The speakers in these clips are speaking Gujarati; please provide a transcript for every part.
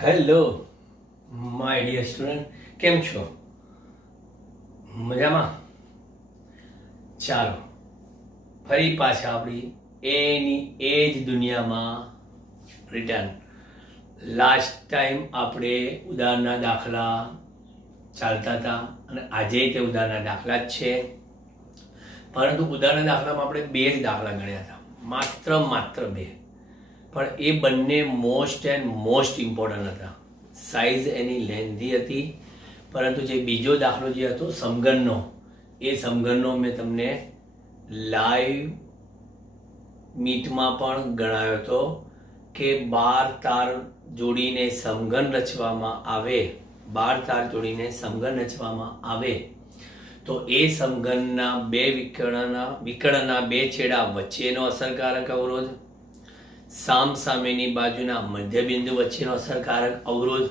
હેલો માય ડિયર સ્ટુડન્ટ, કેમ છો? મજામાં? ચાલો ફરી પાછા આપણી એની એ જ દુનિયામાં રિટર્ન. લાસ્ટ ટાઈમ આપણે ઉદાહરણના દાખલા ચાલતા હતા અને આજે તે ઉદાહરણના દાખલા જ છે, પરંતુ ઉદાહરણના દાખલામાં આપણે બે જ દાખલા ગણ્યા હતા, માત્ર બે. પણ એ બંને મોસ્ટ એન્ડ મોસ્ટ ઇમ્પોર્ટન્ટ હતા. સાઇઝ એની લેન્ધી હતી, પરંતુ જે બીજો દાખલો જે હતો સમઘનનો, એ સમઘનનો મેં તમને લાઈવ મીટમાં પણ ગણાયો હતો કે 12 તાર જોડીને સમઘન રચવામાં આવે, 12 તાર જોડીને સમઘન રચવામાં આવે તો એ સમઘનના બે વિકર્ણના બે છેડા વચ્ચેનો અસરકારક અવરોધ, સામસામેની બાજુના મધ્યબિંદુ વચ્ચેનો અસરકારક અવરોધ.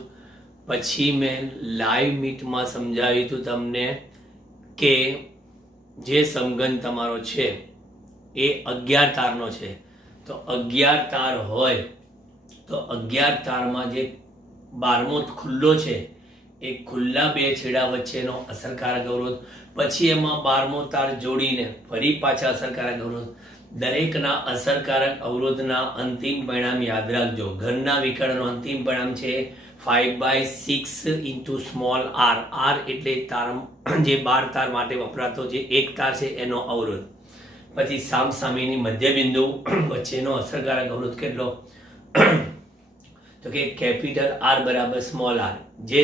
પછી મેં લાઈવ મીટમાં સમજાવ્યું હતું તમને કે જે સમઘન તમારો છે એ 11 તારનો છે, તો 11 તાર હોય તો 11 તારમાં જે 12મો ખુલ્લો છે એ ખુલ્લા બે છેડા વચ્ચેનો અસરકારક અવરોધ, પછી એમાં 12મો તાર જોડીને ફરી પાછા અસરકારક અવરોધ. દરેકના અસરકારક અવરોધના અંતિમ પરિણામ યાદ રાખજો. ઘનના વિકર્ણનો અંતિમ પરિણામ છે 5/6 ઇન્ટુ સ્મોલ આર. આર એટલે તાર, જે 12 તાર માટે વપરાતો જે એક તાર છે એનો અવરોધ. પછી સામસામેની મધ્યબિંદુ વચ્ચેનો અસરકારક અવરોધ કેટલો? તો કે કેપિટલ આર બરાબર સ્મોલ આર, જે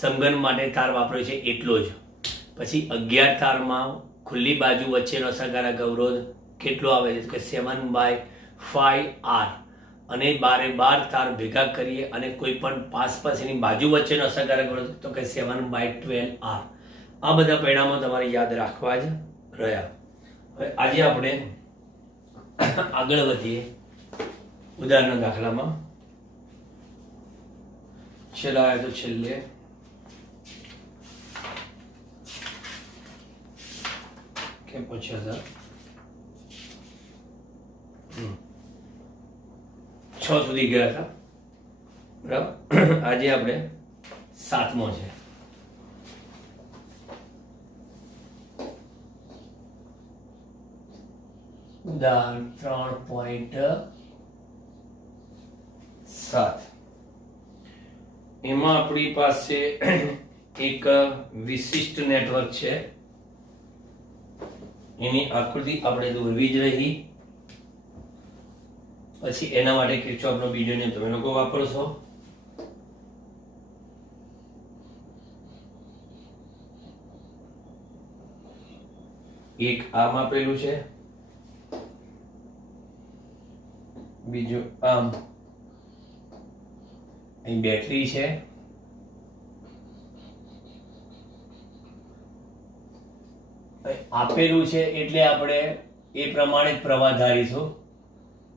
સમઘન માટે તાર વાપર્યો છે એટલો જ. પછી 11 તારમાં ખુલ્લી બાજુ વચ્ચેનો અસરકારક અવરોધ કેટલો આવે છે? કે 7/5 આર. અને 12 તાર ભેગા કરીએ અને કોઈ પણ પાસની બાજુ વચ્ચેનો અસરકારક અવરોધ તો કે 7/12 આર. આ બધા પરિણામો તમારે યાદ રાખવા જ રહ્યા. હવે આજે આપણે આગળ વધીએ ઉદાહરણના દાખલામાં. છેલ્લા આવ્યો તો છેલ્લે કેમ પૂછ્યા હતા? 6 સુધી ગયા હતા, બરાબર. આજે આપણે 7મો છે. ઉદાહરણ 3.7. એમાં આપણી પાસે એક વિશિષ્ટ નેટવર્ક છે, એની આકૃતિ આપણે દોરવી જ રહી. પછી એના માટે કિર્ચોફનો બીજો નિયમ તમે લોકો વાપરશો. એક આમ આપેલું છે, બીજું આમ. અહીં બેટરી છે, આપેલું છે એટલે આપણે એ પ્રમાણે જ પ્રવાહ ધારીશું.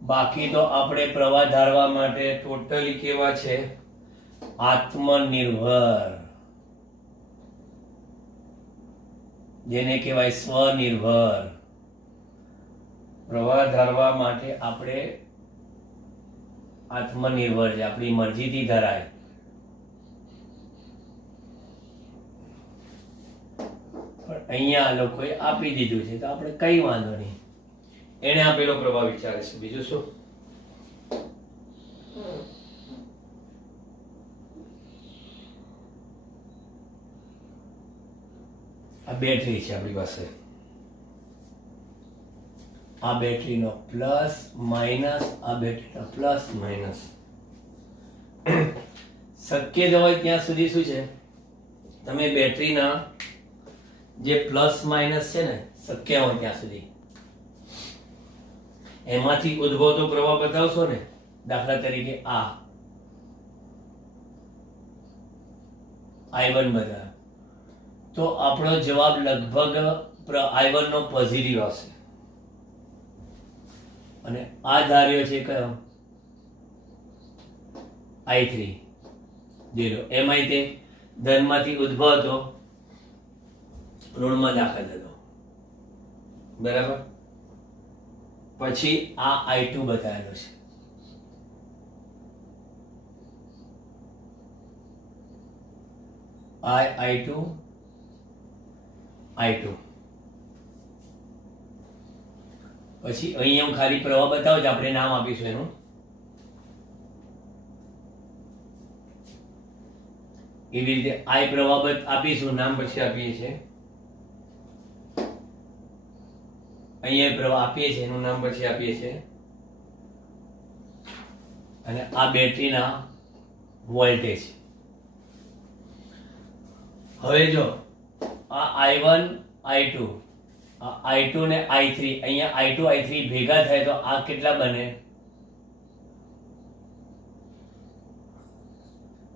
બાકી તો આપણે પ્રવાહ ધારવા માટે ટોટલી કેવા છે? આત્મનિર્ભર, જેને કહેવાય સ્વનિર્ભર. પ્રવાહ ધારવા માટે આપણે આત્મનિર્ભર છે, આપણી મરજીથી ધરાય. પણ અહીંયા લોકોએ આપી દીધું છે તો આપણે કઈ વાંધો નહીં, એને આપેલો પ્રવાહ વિચારે છે, બીજું શું? આ બેટરી છે આપણી પાસે, આ બેટરીનો પ્લસ માઇનસ, આ બેટરીનો પ્લસ માઇનસ. શક્ય જ હોય ત્યાં સુધી શું છે, તમે બેટરીના જે પ્લસ માઇનસ છે ને, શક્ય હોય ત્યાં સુધી એમાંથી ઉદ્ભવતો પ્રવાહ બતાવશો ને. દાખલા તરીકે આ I1 બતાવ્યો તો આપણો જવાબ લગભગ I1 નો પોઝિટિવ આવશે. અને આ ધાર્યો છે કયો? I3. જોઈ લો, એમાંય તે ધનમાંથી ઉદ્ભવતો ઋણમાં દાખલ થતો, બરાબર. પછી આ I2 બતાવેલો છે, I2 I2. પછી અહીંયા ખાલી પ્રવાહ બતાવો જ આપણે નામ આપીશું એનું. એવી રીતે I પ્રવાહ આપીશું, નામ પછી આપીએ છીએ. અહીંયા પ્રવાહ આપીએ છીએ, એનું નામ પછી આપીએ છીએ. અને આ બેટરીના વોલ્ટેજ. હવે જો આ I1 I2, આ I2 ને I3, અહીંયા I2 I3 ભેગા થાય તો આ કેટલા બને?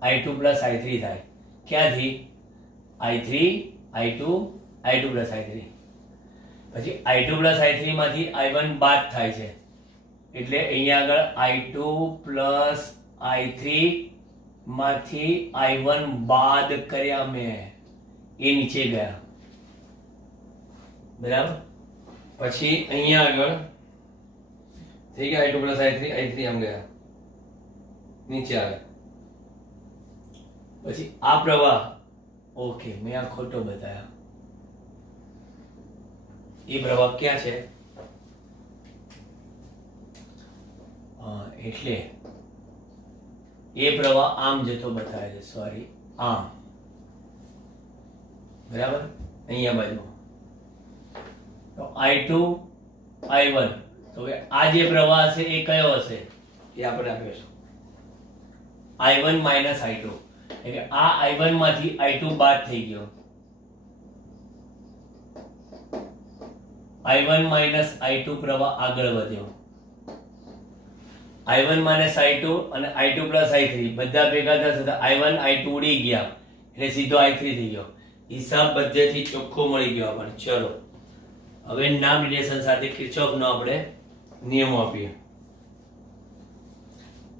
I2 plus I3 થાય. ક્યાંથી? I3 I2 I2 plus I3. પછી I2 plus I3 માંથી I1 બાદ થાય છે, એટલે અહીંયા આગળ I2 plus I3 માંથી I1 બાદ કર્યા મેં, એ નીચે ગયા. બરાબર. પછી અહીંયા આગળ થઈ ગયા I2 plus I3, I3 આમ ગયા, નીચે આવે. પછી આ પ્રવાહ, ઓકે મેં આ ખોટો બતાવ્યા. એ પ્રવાહ ક્યાં છે? એટલે એ પ્રવાહ આમ જતો બતાવે છે, સોરી આમ. બરાબર. અહીંયા બાજુ તો I2 I1, તો હવે આ જે પ્રવાહ હશે એ કયો હશે? એ આપણે આપ્યો છે I1 minus I2, એટલે આ I1 માંથી I2 બાદ થઈ ગયો. I1 minus I2 પ્રવાહ આગળ વધ્યો. I1 minus I2 અને I2 plus I3 બધા ભેગા થશે તો I1 I2 ઉડી ગયા, એટલે સીધો I3 થઈ ગયો. હિસાબ બધેથી ચોખ્ખો મળી ગયો આપણને. ચલો હવે નામ રિલેશન સાથે કિર્ચોફનો આપણે નિયમો આપીએ.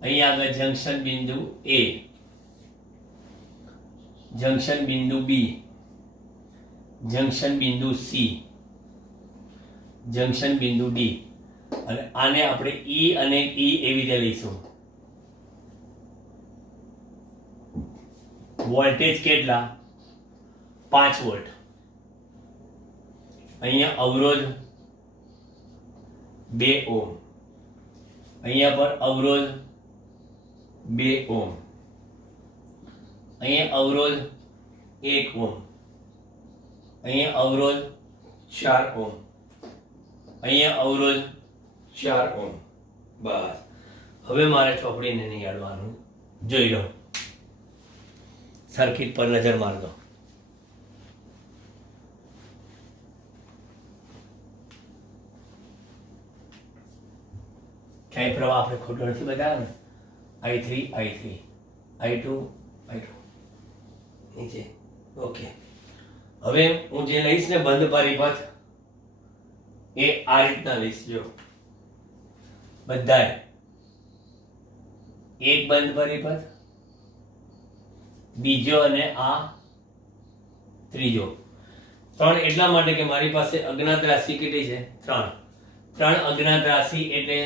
અહીંયા આગળ જંક્શન બિંદુ A, જંક્શન બિંદુ B, જંક્શન બિંદુ C, જંક્શન બિંદુ D, અને આને આપણે E અને E એવી રીતે લઈશું. વોલ્ટેજ કેટલા? 5 વોલ્ટ. અહીંયા અવરોધ 2 ઓહ્મ, અહીંયા પર અવરોધ 2 ઓહ્મ, અહીંયા અવરોધ 1 ઓહ્મ, અહીંયા અવરોધ 4 ઓહ્મ, અહીંયા અવરોધ 4 ઓહ્મ. બસ. હવે મારે ચોપડીને નહીં અડવાનું, જોઈ લો. સર્કિટ પર નજર માર દો. ક્યાંય પ્રવાહ આપણે ખોટો નથી બતાવ્યો ને. I3 I3, I2 I2 નીચે. ઓકે. હવે હું જે લઈશ ને બંધ પરિપથ, એ આ રીતના લઈશ. જો બધાય એક બંધ પરિપથ, બીજો અને આ ત્રીજો. 3 એટલા માટે કે મારી પાસે અજ્ઞાત રાશિ કેટલી છે? 3. 3 અજ્ઞાત રાશિ એટલે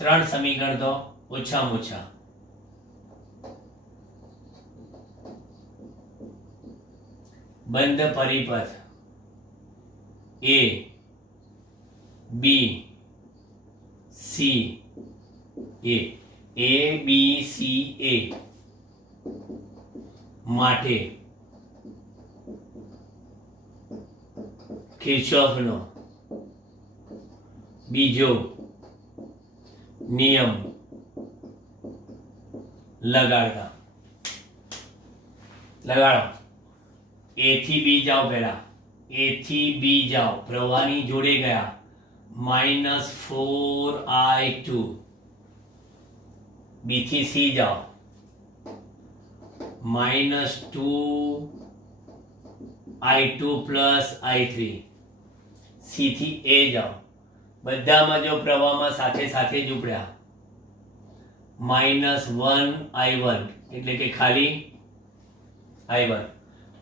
3 સમીકરણ તો ઓછામાં ઓછા. બંધ પરિપથ A B C A B C A માટે કિર્ચોફનો બીજો નિયમ લગાડો. A થી B જાઓ, પહેલા A થી B જાઓ, પ્રવાહની જોડે ગયા, -4I2. B થી C જાઓ, -2I2 plus I3. C થી A જાઓ, બધામાં જો પ્રવાહમાં સાથે સાથે જ ઉપડ્યા, -1I1 એટલે કે ખાલી I1,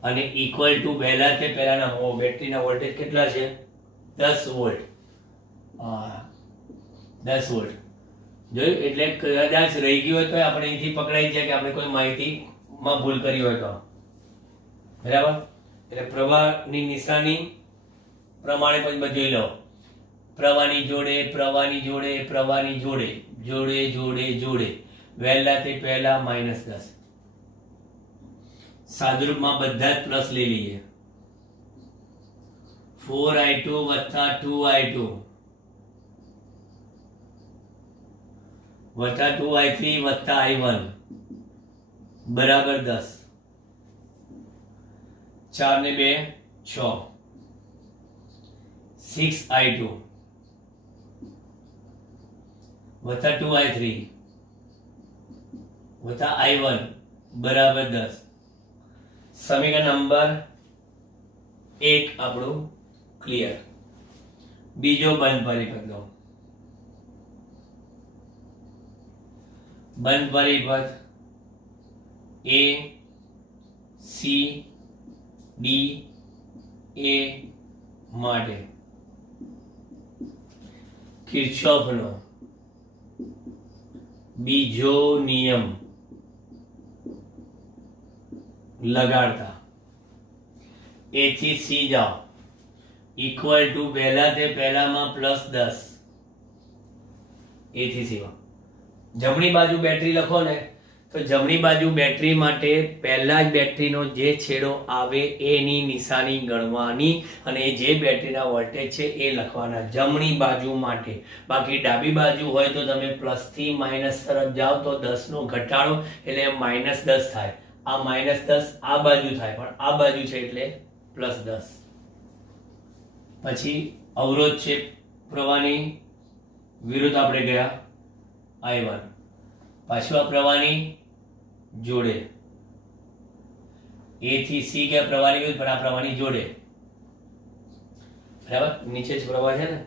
અને ઇક્વલ ટુ પહેલા તે પહેલાના બેટરીના વોલ્ટેજ કેટલા છે? 10 વોલ્ટ. 10 વોલ્ટ જોયું. એટલે કદાચ રહી ગયું હોય તો આપણે અહીંથી પકડાઈ જાય કે આપણે કોઈ માહિતીમાં ભૂલ કરી હોય તો. બરાબર. એટલે પ્રવાહની નિશાની પ્રમાણે પછી બધું જોઈ લો. પ્રવાહની જોડે પ્રવાહની જોડે પ્રવાહની જોડે જોડે જોડે જોડે વહેલા તે પહેલા -10. સાદુરૂપમાં બધા જ પ્લસ લઈ લઈએ. 4i2 વત્તા 2i2 વત્તા 2i3 વત્તા i1 બરાબર 10. 4 ને 2 6. 6i2 વત્તા 2i3 વત્તા i1 બરાબર 10. સમીકરણ નંબર 1 આપણું ક્લિયર. બીજો બંધ પરિપથ લો. બંધ પરિપથ A C D A માટે કિર્ચોફનો બીજો નિયમ લગાડતા A થી C જાઓ, ઇક્વલ ટુ પહેલા તે પહેલામાં +10. A થી C માં જમણી બાજુ બેટરી લખો ને તો જમણી બાજુ બેટરી માટે પહેલા જ બેટરીનો જે છેડો આવે એની નિશાની ગણવાની અને જે બેટરીના વોલ્ટેજ છે એ લખવાના જમણી બાજુ માટે. બાકી ડાબી બાજુ હોય તો તમે પ્લસ થી માઇનસ તરફ જાઓ તો 10 નો ઘટાડો એટલે -10 થાય. આ -10 આ બાજુ થાય પણ આ બાજુ છે એટલે +10. પછી અવરોધ છે પ્રવાહની વિરુદ્ધ આપણે ગયા i1. પાછું આ પ્રવાહની જોડે A થી C કે પ્રવાહની વિરુદ્ધ પણ આ પ્રવાહની જોડે. બરાબર. નીચે જ પ્રવાહ છે ને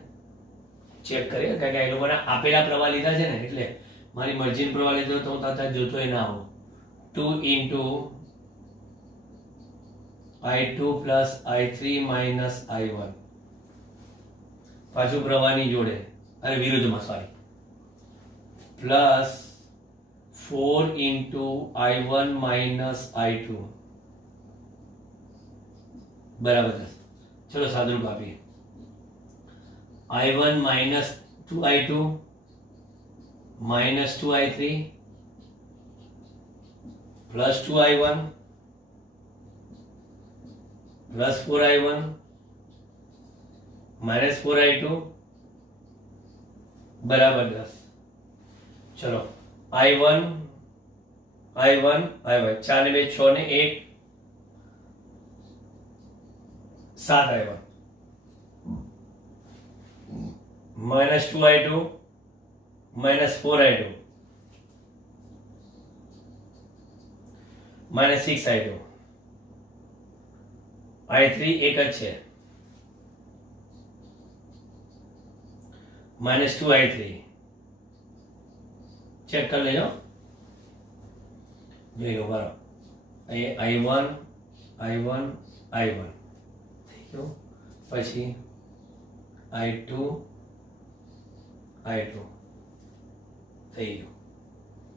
ચેક કરીએ કારણ કે આ લોકોના આપેલા પ્રવાહ લીધા છે ને એટલે મારી મરજીનો પ્રવાહ લીધો તો હું તાતા જોતોય ના આવું. 2 into i2 plus i3 minus i1. પાછું પ્રવાહની જોડે અને વિરુદ્ધમાં sorry plus 4 into i1 minus i2 બરાબર. ચલો સાદુરૂપ આપીએ. i1 minus 2i2 minus 2i3 plus 2i1 plus 4i1 minus 4i2 बराबर 10. चलो i1 i1 i1 4 ने 2 6 ने 1 7 i1 minus 2i2 minus 4i2 minus 6i2 i3 एक अच्छे minus 2i3 चेक कर लेજો જોઈ લો બરાબર. i1 i1 i1 થઈ ગયો. પછી i2 i2 થઈ ગયું.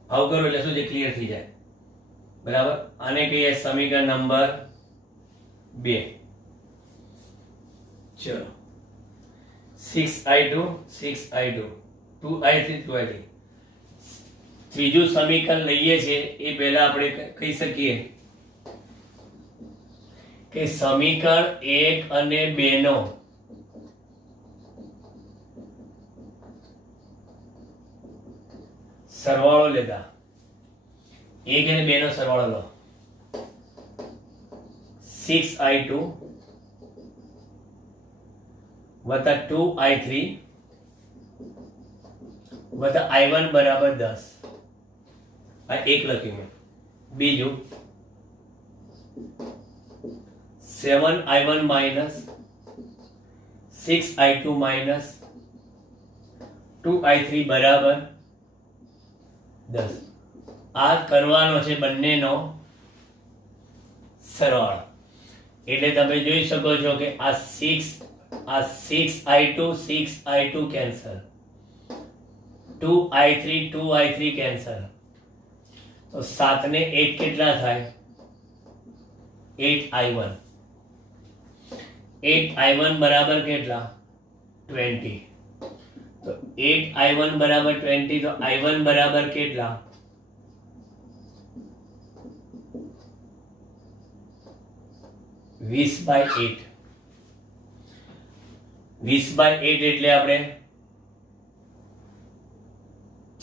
આવું કરો એટલે શું છે ક્લિયર થઈ જાય. બરાબર. આને કહીએ સમીકરણ નંબર 2. ચલો 6i2 6i2 2i3 2i3 ત્રીજું સમીકરણ લઈએ છીએ એ પહેલા આપણે કહી શકીએ કે સમીકરણ 1 અને 2 નો સરવાળો લેતા 1 અને 2 નો સરવાળો લો. 6i2 વત્તા 2i3 વત્તા i1 બરાબર 10. આ એક લખ્યું મેં. બીજું 7i1 minus 6i2 minus 2i3 બરાબર 10. આ કરવાનો છે બંનેનો સરવાળો. એટલે તમે જોઈ શકો છો કે આ 6i2 કેન્સલ, 2i3 કેન્સલ. તો 7 ને 1 કેટલા થાય? 8i1 8i1 બરાબર કેટલા 20 તો 8i1 બરાબર 20 તો i1 બરાબર કેટલા 20/8 20/8 એટલે આપણે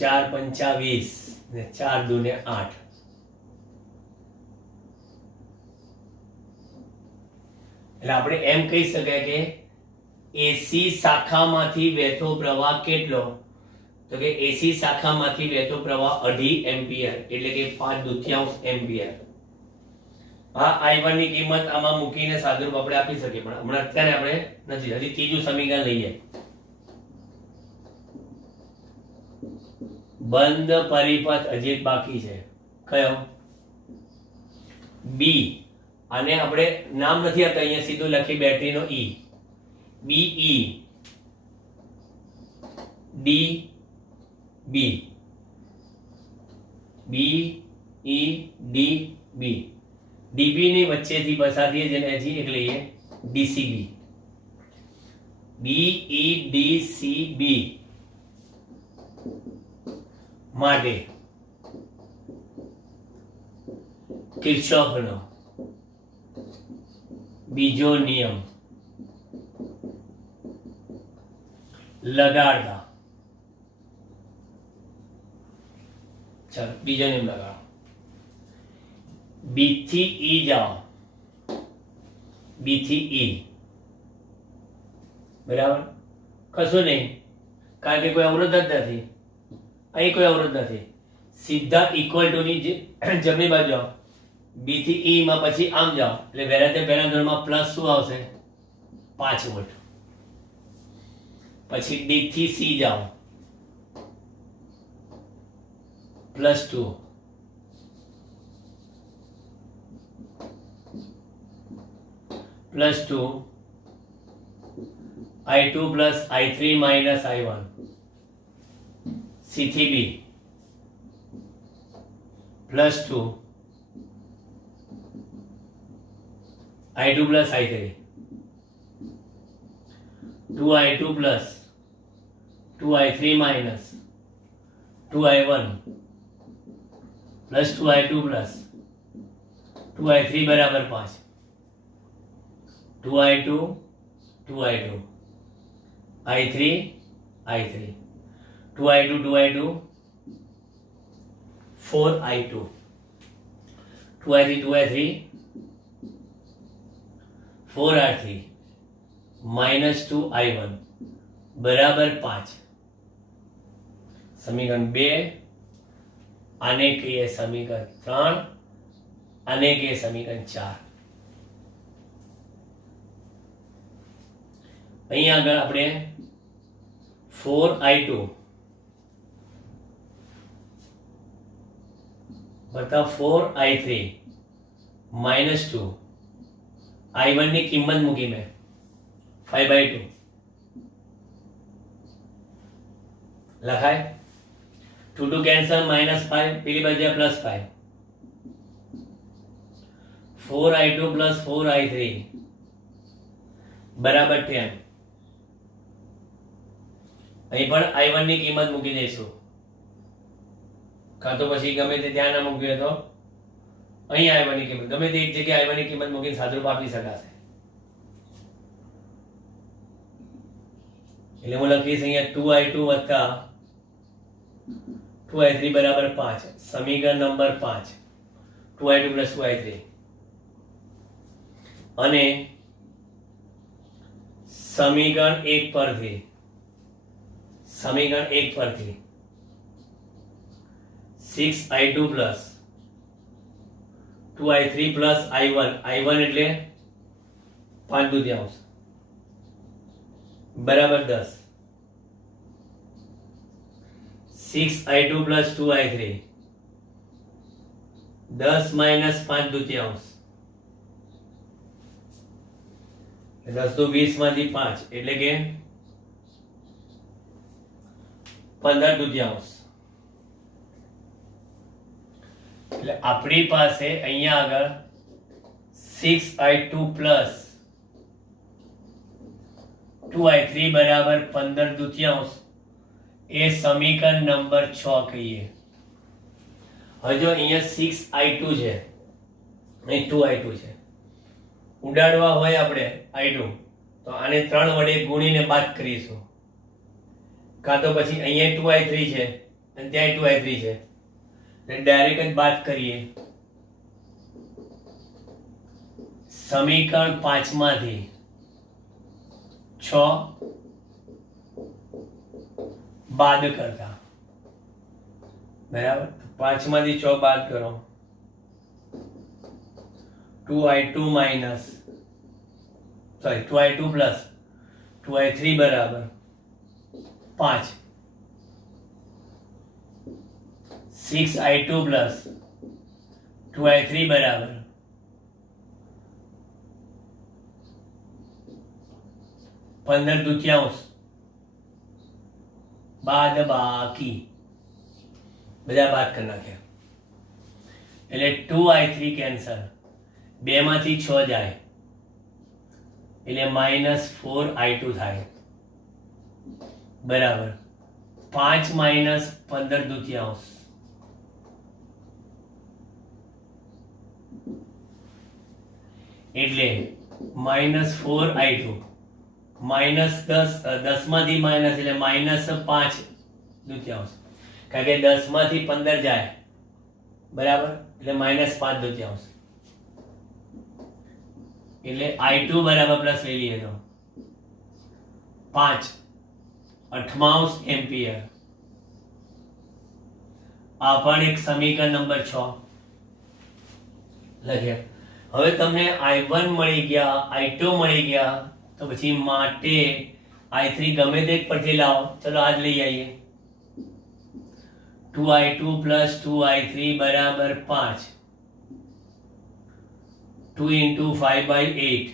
4 પંચા 20 ને 4 દૂને 8 એટલે આપણે એમ કહી શકાય કે એસી શાખામાંથી વહેતો પ્રવાહ કેટલો તો કે એસી શાખામાંથી વહેતો પ્રવાહ 2.5 એમ્પિયર એટલે કે 5/2 એમ્પિયર આ i1 ની કિંમત આમાં મૂકીને સાદુરૂપ આપણે આપી શકીએ પણ હમણાં અત્યારે આપણે નથી હજી ત્રીજું સમીકરણ લઈએ બંધ પરિપથ હજી એક બાકી છે કયો બી આને આપણે નામ નથી આપતા અહીંયા સીધું લખી બેટરીનો E BE D B B E D B DB ની વચ્ચેથી પસાર થઈએ જેને હજી એક લઈએ ડીસીબી બીઈ ડીસીબી માટે કિર્ચોફનો બીજો નિયમ લગાડતા ચાલો બીજો નિયમ લગાડો બી થી ઈ જાઓ બી થી ઈ બરાબર કશું નહીં કારણ કે કોઈ અવરોધ જ નથી અહીં કોઈ અવરોધ નથી સીધા ઇક્વલ ટુ ની જમણી બાજુ જાઓ બી થી ઈ માં પછી આમ જાઓ એટલે પહેલા નંબરમાં પ્લસ શું આવશે 5 વોલ્ટ પછી ડી થી સી જાઓ +2 +2 i2 plus i3 minus i1 C થી B +2 i2 plus i3 2i2 plus 2i3 minus 2i1 plus 2i2 plus 2i3 बराबर 5 2i2 2i2 i3 i3 2i2 2i2 4i2 2i3 2i3 4r3 minus 2i1 बराबर 5 समीकरण 2 आने के ये समीकरण 3 आने के समीकरण 4 અહીં આગળ આપણે 4i2 બતા 4i3 -2 i1 ની કિંમત મૂકી મેં 5/2 લખાય 2 2 કેન્સલ -5 પેલી બાજુ +5 4i2 + 4i3 બરાબર 10 અહીં પણ i1 ની કિંમત મૂકી દઈશું કાં તો પછી ગમે તે ધ્યાન ના મૂક્યું તો અહીં i1 ની કિંમત ગમે તે એક જગ્યાએ i1 ની કિંમત મૂકીને સાદુરૂપ આપી શકાશે એટલે હું લખીશ અહીંયા 2i2 + 2i3 બરાબર 5 સમીકરણ નંબર 5 2i2 + 2i3 અને સમીકરણ 1 પરથી 6i2 plus 2i3 plus i1 એટલે 5/2 बराबर 10 6i2 plus 2i3 10 minus 5/2 10 તો 20 માંથી 5 એટલે કે 15/2 એટલે આપણી પાસે અહીંયા આગળ 6i2 પ્લસ 2i3 બરાબર 15/2 એ સમીકરણ નંબર 6 કહીએ. હવે જો અહીંયા 6i2 છે, અહીં 2i2 છે. ઉડાડવા હોય આપણે i2 તો આને 3 વડે ગુણીને બાદ કરીશું, કાં તો પછી અહીંયા 2i3 છે અને ત્યાં 2i3 છે, એટલે ડાયરેક્ટ જ બાદ કરીએ. સમીકરણ 5 માંથી 6 બાદ કરતા, બરાબર. 5 માંથી 6 બાદ કરો, 2i2 પ્લસ 2i3 બરાબર 5. 6i2 પ્લસ 2i3 બરાબર 15/2 બાદ બાકી બધા બાદ કરી નાખ્યા, એટલે 2i3 કેન્સલ, 2 માંથી 6 જાય એટલે -4i2 થાય, બરાબર. 5 - 15/2 એટલે -4i2 -10 માંથી માઇનસ એટલે -5/2, કારણ કે 10 માંથી 15 જાય, બરાબર, એટલે -5/2, એટલે i2 બરાબર પ્લસ લઈ લઈએ તો 5/8 એમ્પિયર. આ પણ એક સમીકરણ નંબર 6 લખ્યા. હવે તમને i1 મળી ગયા, i2 મળી ગયા, તો પછી માટે i3 ગમે તે એક પરથી લાવો. ચલો આજ લઈ આવીએ. 2i2 પ્લસ 2i3 બરાબર 5. 2 into 5/8.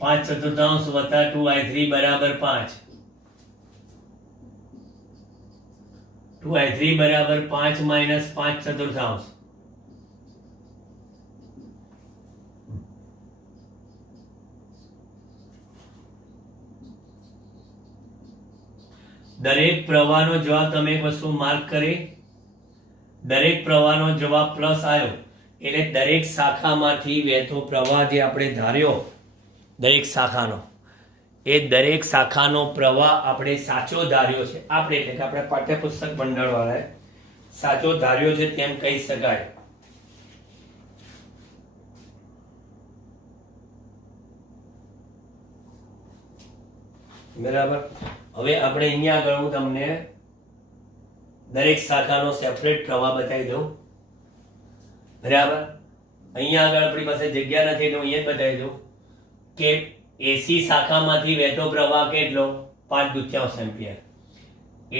5/4 વત્તા 2i3 બરાબર 5. 2i3 બરાબર 5 minus 5/4. દરેક પ્રવાહનો જવાબ તમે એક વસ્તુ માર્ક કરી, દરેક પ્રવાહનો જવાબ પ્લસ આવ્યો એટલે દરેક શાખામાંથી વહેતો પ્રવાહ જે આપણે ધાર્યો, દરેક શાખાનો, એ દરેક શાખાનો પ્રવાહ આપણે સાચો ધાર્યો છે. આપણે એટલે કે આપણે પાઠ્યપુસ્તક મંડળ વાળાએ સાચો ધાર્યો છે તેમ કહી શકાય. બરાબર. હવે આપણે અહીંયા આગળ હું તમને દરેક શાખાનો સેપરેટ પ્રવાહ બતાવી દઉં. બરાબર. અહીંયા આગળ આપણી પાસે જગ્યા નથી તો અહીંયા જ બતાવી દઉં કે એસી શાખામાંથી વહેતો પ્રવાહ કેટલો? 5/2 એમ્પિયર.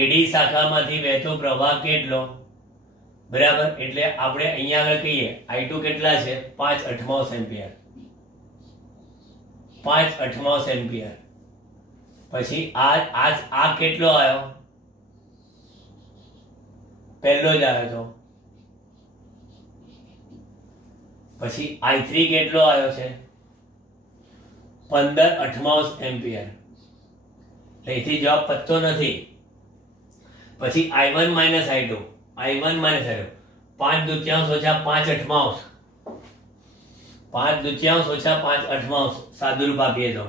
એડી શાખામાંથી વહેતો પ્રવાહ કેટલો? બરાબર. એટલે આપણે અહીંયા આગળ કહીએ i2 કેટલા છે? 5/8 એમ્પિયર. 5/8 એમ્પિયર. પછી આ કેટલો આવ્યો? પહેલો જ આવ્યો તો. પછી i3 કેટલો આવ્યો છે? 15/8 એમ્પિયર. અહીંથી જવાબ પતતો નથી. પછી i1 minus i2, i1 minus i2, 5/2 ઓછા 5/8, 5/2 ઓછા 5/8 સાદુરૂપ આપીએ તો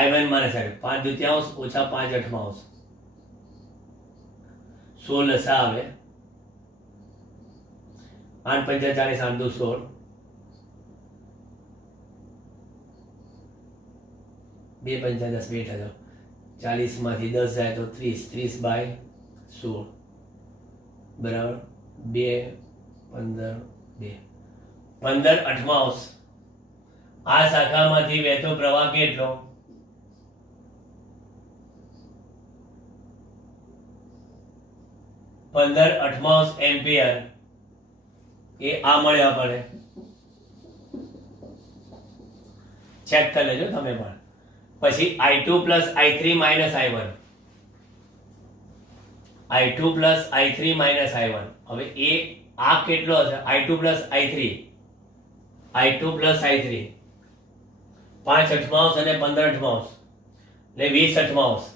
i1 minus i2, 5/2 ઓછા 5/8, 16 લસા આવે. 8 × 5 = 40, 8 × 2 = 16, 2 × 5 = 10, 2 થયો. 40 માંથી 10 જાય તો 30, 30/16, બરાબર. 2 15 2 15/8. આ શાખામાંથી વહેતો પ્રવાહ કેટલો? 15/8 એમ્પિયર. એ આ મળ્યા પડે. ચેક કરી લેજો તમે પણ. પછી i2 plus i3 minus i1. I2 plus I3 minus I1. હવે આ કેટલો હશે? I2 plus I3, I2 plus I3, 5 અઠમાંશ અને 15 અઠમાંશ એટલે 20 અઠમાંશ.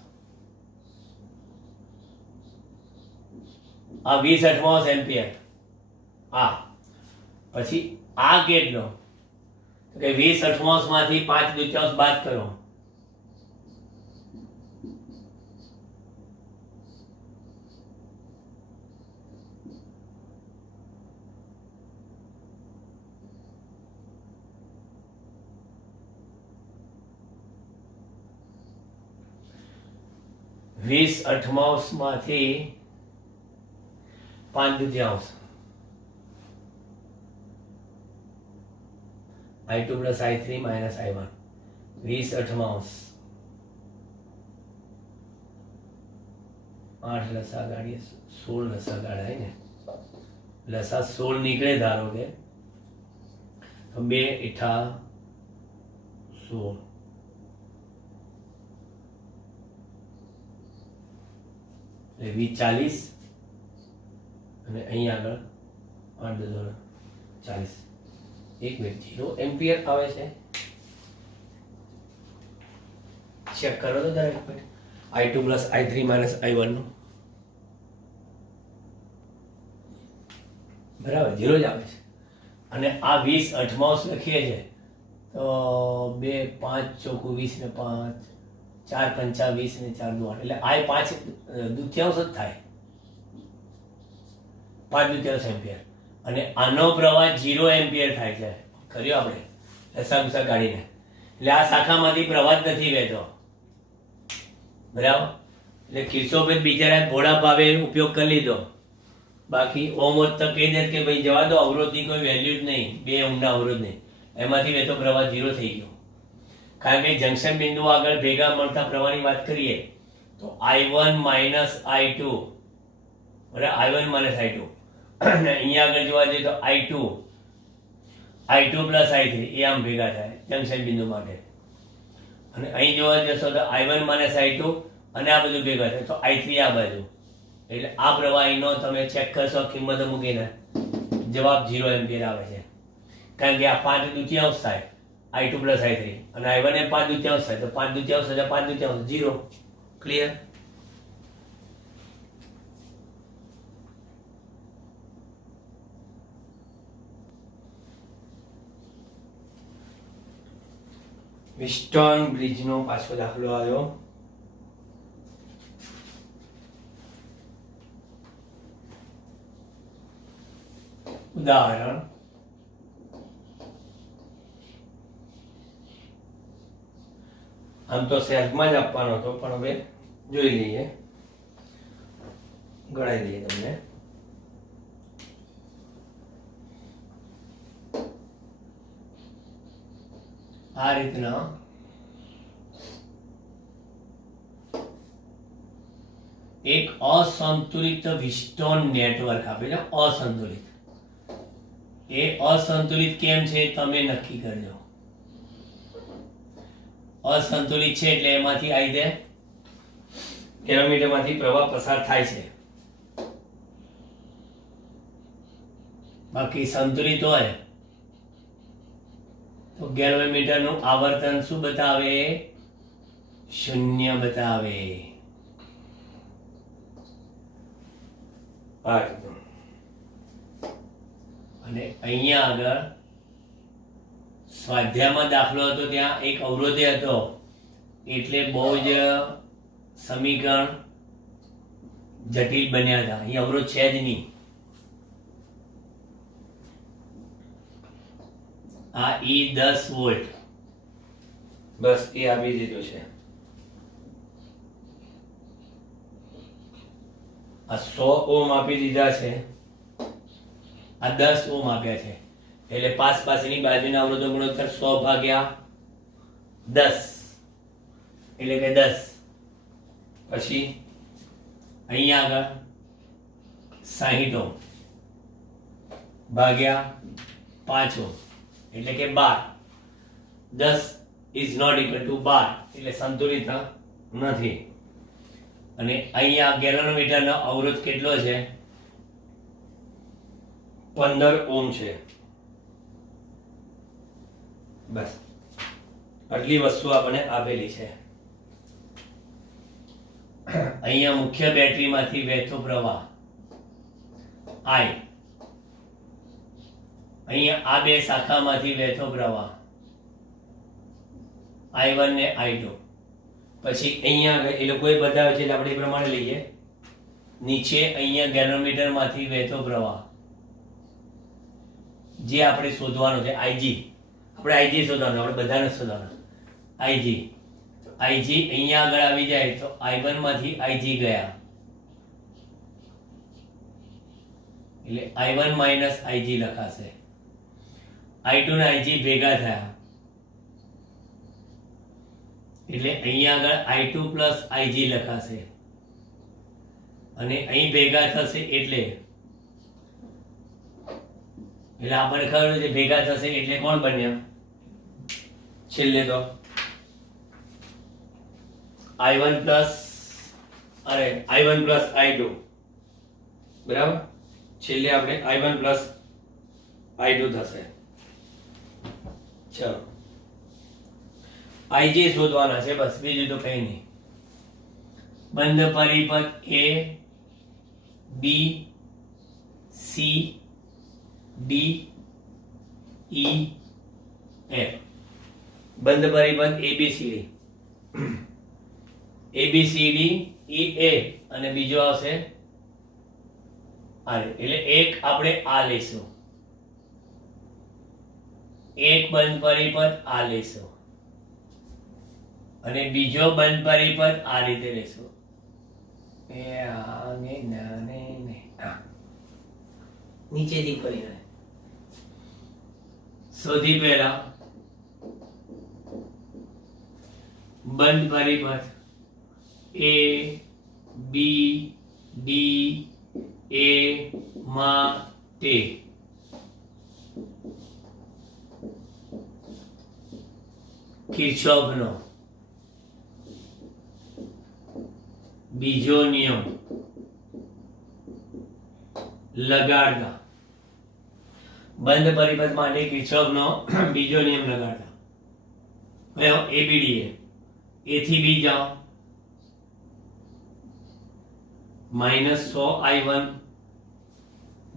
આ 20 અઠમાંશ એમ્પિયર. પછી આ કેટલો? કે 20 અઠમાંશ માંથી 5 દૂતીયાંશ બાદ કરો. વીસ અઠમાંશ માંથી 5 દૂતીયાંશ. I2 plus I3 minus I1. 20 અઠમાંશ. 8 લસા ગાડીએ 16 લસા ગાડાય ને. લસા 16 નીકળે ધારો કે તો 2 ઈઠા 16. એટલે 40 અને અહીંયા આગળ 8 2 40. 1 મિનિટ. 0 એમ્પિયર આવે છે. ચેક કરો તો જરા એક minute. I2 plus I3 minus I1 નું બરાબર 0 જ આવે છે. અને આ 20 અઠમાંશ લખીએ છે તો 2 5 ચોખ્ખું 20 ને 5 4 પંચા 20 ને 4 દુ 8 એટલે આ 5 દૂતીયાંશ જ થાય. 5 દૂતીયાંશ એમ્પિયર. અને આનો પ્રવાહ 0 એમ્પિયર થાય છે. કર્યો આપણે લસાગુસા કાઢીને. એટલે આ શાખામાંથી પ્રવાહ જ નથી વહેતો. બરાબર. એટલે કિર્ચોફે બિચારા ભોળા ભાવે ઉપયોગ કરી લીધો. બાકી ઓમ તો કહી દે કે ભાઈ જવા દો, અવરોધની કોઈ વેલ્યુ જ નહીં, 2 ઓહ્મના અવરોધ નહીં. એમાંથી વહેતો પ્રવાહ 0 થઈ ગયો. કારણ કે જંકશન બિંદુ આગળ ભેગા મળતા પ્રવાહની વાત કરીએ તો I1 માઇનસ I2, બરાબર, I1 માઇનસ I2. અને અહીંયા આગળ જોવા જઈએ તો I2 પ્લસ I3 એ આમ ભેગા થાય જંકશન બિંદુ માટે. અને અહીં જોવા જશો તો I1 માઇનસ I2 અને આ બધું ભેગા થાય તો I3 આ બાજુ. એટલે આ પ્રવાહીનો તમે ચેક કરશો કિંમતો મૂકીને જવાબ 0 એમ્પિયર આવે છે. કારણ કે આ 5 દૂતીયાંશ થાય I2 પ્લસ I3 અને I1 એ 5 દૂતીયાંશ થાય તો 5 દૂતીયાંશ એટલે 5 દૂતીયાંશ 0. ક્લિયર? વિસ્ટોન બ્રિજનો પાછો દાખલો આવ્યો. ઉદાહરણ આમ તો સેલ્ફમાં જ આપવાનો હતો પણ હવે જોઈ લઈએ, ગણાવી દઈએ તમને. આ રીતના એક અસંતુલિત વિસ્ટોન નેટવર્ક આપે છે. અસંતુલિત. એ અસંતુલિત કેમ છે તમે નક્કી કરજો. અસંતુલિત છે એટલે એમાંથી આવી દે કેલોમીટરમાંથી પ્રવાહ પસાર થાય છે. બાકી સંતુલિત હોય તો ગેલોમીટરનું આવર્તન શું બતાવે? 0 બતાવે. અને અહીંયા આગળ સ્વાધ્યાયમાં દાખલો હતો ત્યાં એક અવરોધે હતો એટલે બહુ જ સમીકરણ જટિલ બન્યા હતા. અહીં અવરોધ છે જ નહીં. આ E 10 વોલ્ટ બસ એ આપી દીધું છે. આ 100 ઓહ્મ આપી દીધા છે. આ 10 ઓહ્મ આપ્યા છે. એટલે પાસની બાજુના અવરોધનો ગુણોત્તર 100 ભાગ્યા 10 એટલે કે 10. પછી અહીંયા આગળ 60 ઓહ્મ ભાગ્યા 5 ઓહ્મ એટલે કે 12. 10 ઇઝ નોટ ઇક્વલ ટુ 12 એટલે સંતુલિત નથી. અને અહીંયા ગેલોનોમીટરનો અવરોધ કેટલો છે? 15 ઓહ્મ છે. બસ આટલી વસ્તુ આપણને આપેલી છે. અહીંયા મુખ્ય બેટરીમાંથી વહેતો પ્રવાહ I, અહીંયા આ બે શાખામાંથી વહેતો પ્રવાહ I1 ને I2. પછી અહીંયા એ લોકોએ બતાવે છે એટલે આપણે એ પ્રમાણે લઈએ. નીચે અહીંયા ગેલોમીટરમાંથી વહેતો પ્રવાહ જે આપણે શોધવાનો છે IG. આપણે IG શોધવાનો, આપણે બધાને શોધવાનો IG. IG અહીંયા આગળ આવી જાય તો I1 માંથી IG ગયા એટલે I1 માઇનસ IG લખાશે. I2 ને IG ભેગા થયા એટલે અહીંયા આગળ I2 પ્લસ IG લખાશે અને અહીં ભેગા થશે એટલે આપણને ખબર છે ભેગા થશે એટલે કોણ બન્યા છેલ્લે તો I1 પ્લસ I2. બરાબર, છેલ્લે આપણે I1 પ્લસ I2 થશે. ચલો IG શોધવાના છે, બસ બીજું તો કઈ નહીં. બંધ પરિપથ A B C D E F. બંધ પરિપથ ABCD ABCD E A અને બીજો આવશે આ. એટલે એક આપણે આ લઈશું, એક બંધ પરિપથ આ લઈશું અને બીજો બંધ પરિપથ આ રીતે લઈશું. નીચેથી કરીને સૌથી પહેલા બંધ પરિપથ A B D A માટે કિર્ચોફનો બીજો નિયમ લગાડતા. બંધ પરિપથ માટે કિર્ચોફનો બીજો નિયમ લગાડતા. કયો? ABD. A થી B જાઓ, -100 I1.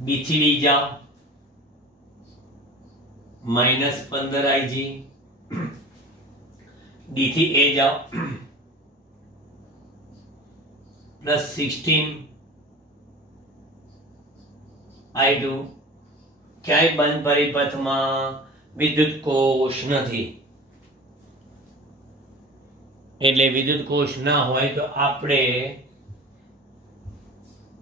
B થી D જાઓ, -15 IG. D થી A જાઓ, +16 I2. ક્યાંય બંધ પરિપથમાં વિદ્યુત કોષ નથી એટલે વિદ્યુત કોષ ના હોય તો આપણે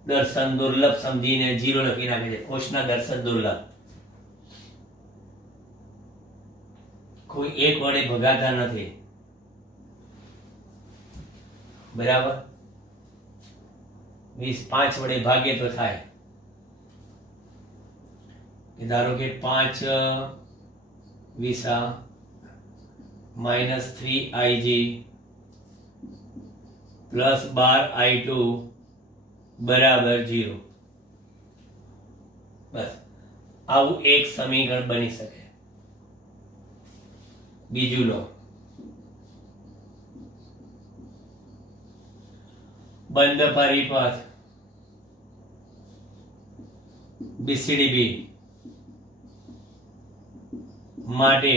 દર્શન દુર્લભ સમજીને 0 લખી નાખે છે. કોષના દર્શન દુર્લભ, કોઈ એક વડે ભગાતા નથી. બરાબર, 5 વડે ભાગે તો થાય. ધારો કે 5 વિસા -3 IG +12 I2 બરાબર 0. બસ આવું એક સમીકરણ બની શકે. બીજું લો, બંધ પરિપથ BCDB માટે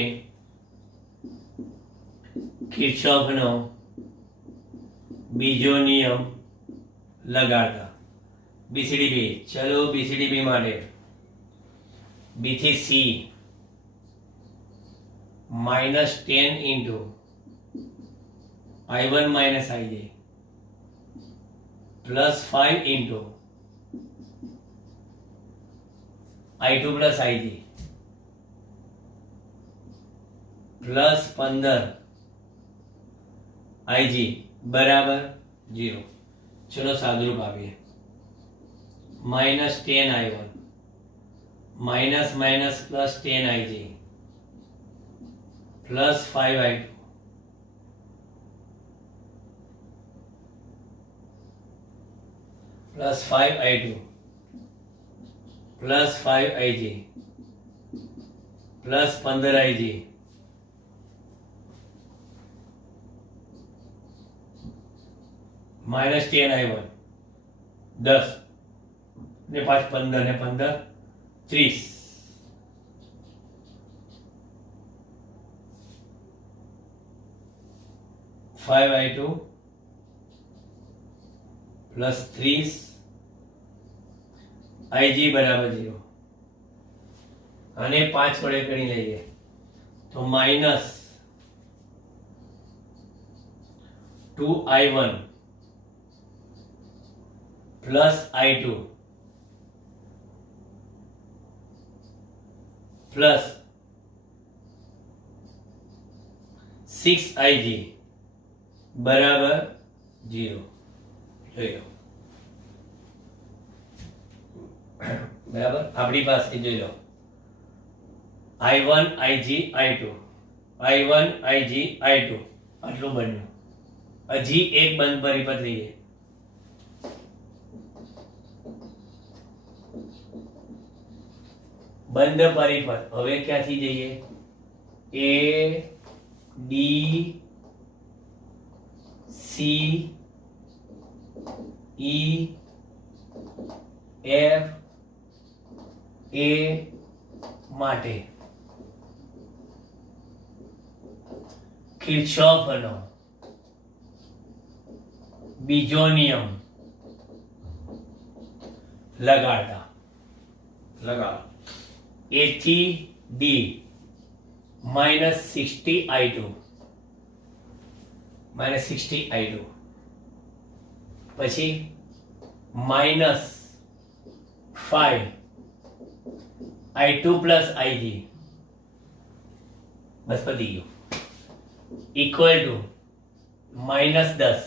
કિર્ચોફનો બીજો નિયમ લગાડતા. BCDB, ચલો BCDB માટે B થી C -10 into I1 minus IJ +5 into I2 plus IG +15 IG બરાબર 0. ચલો સાદુરૂપ આપીએ. -10 I1 +10 IG +5 I2 plus 5i2 plus 5ig plus 15ig minus 10i1 10 ને 5 15 ને 15 30 5i2 પ્લસ 30 ig બરાબર 0 અને 5 વડે કરી લઈએ તો minus 2i1 plus i2 plus 6ig બરાબર 0 જોઈ લો બરાબર આપણી પાસે જોઈ લો i1 ig i2 i1 ig i2 આટલું બન્યું હજી એક બંધ પરિપથ લઈએ બંધ પરિપથ હવે ક્યાંથી જઈએ a d c e f a માટે કિર્ચોફનો બીજો નિયમ લગાડો a થી d માઇનસ 60i2 પછી માઇનસ 5i2 પ્લસ ig બસ પતી ગયું ઇક્વલ ટુ માઇનસ 10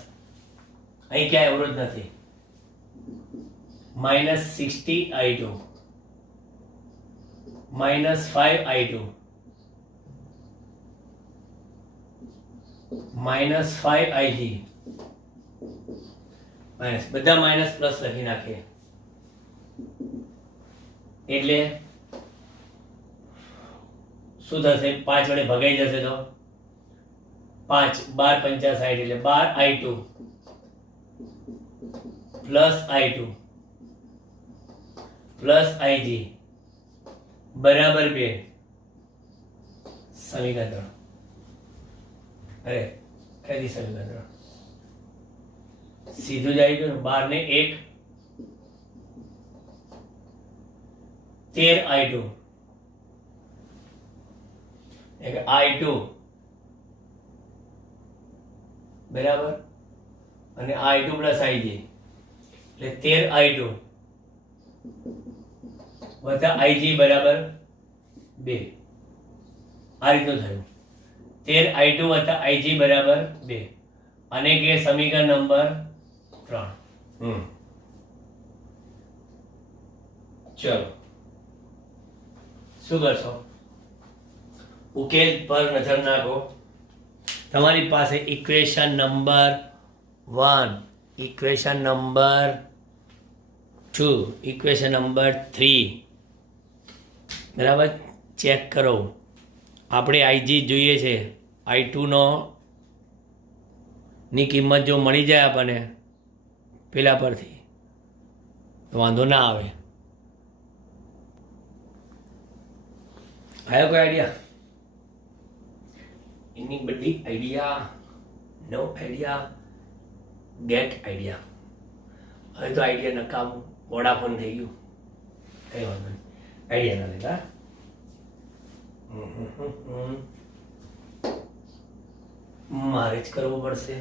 અહીં ક્યાંય અવરોધ નથી minus 60i2 minus 5i2 minus 5ig minus બધા માઇનસ પ્લસ લખી નાખીએ એટલે શું થશે 5 વડે ભગાઈ જશે તો 5 12 50 60 એટલે 12i2 plus i2 plus ig બરાબર 2 સમીકરણ અરે કઈ સમીકરણ સીધું જ આવી ગયું 12 ને 1 13i2 એટલે i2 બરાબર અને i2 પ્લસ ig એટલે 13i2 વત્તા ig બરાબર 2 આ રીતનું થયું 13i2 વત્તા ig બરાબર 2 અને કે સમીકરણ નંબર 3 ચલો શું કરશો ઉકેલ પર નજર નાખો તમારી પાસે equation number 1 equation number 2 equation number 3 બરાબર ચેક કરો આપણે ig જોઈએ છે i2 નો ની કિંમત જો મળી જાય આપણને પેલા પરથી તો વાંધો ના આવે આવ્યો કોઈ આઈડિયા એની બધી idea no idea gate idea હવે તો આઈડિયા નકામું વોડાફોન થઈ ગયું કઈ વાંધો નહીં આઈડિયા ના લેતા મારે જ કરવું પડશે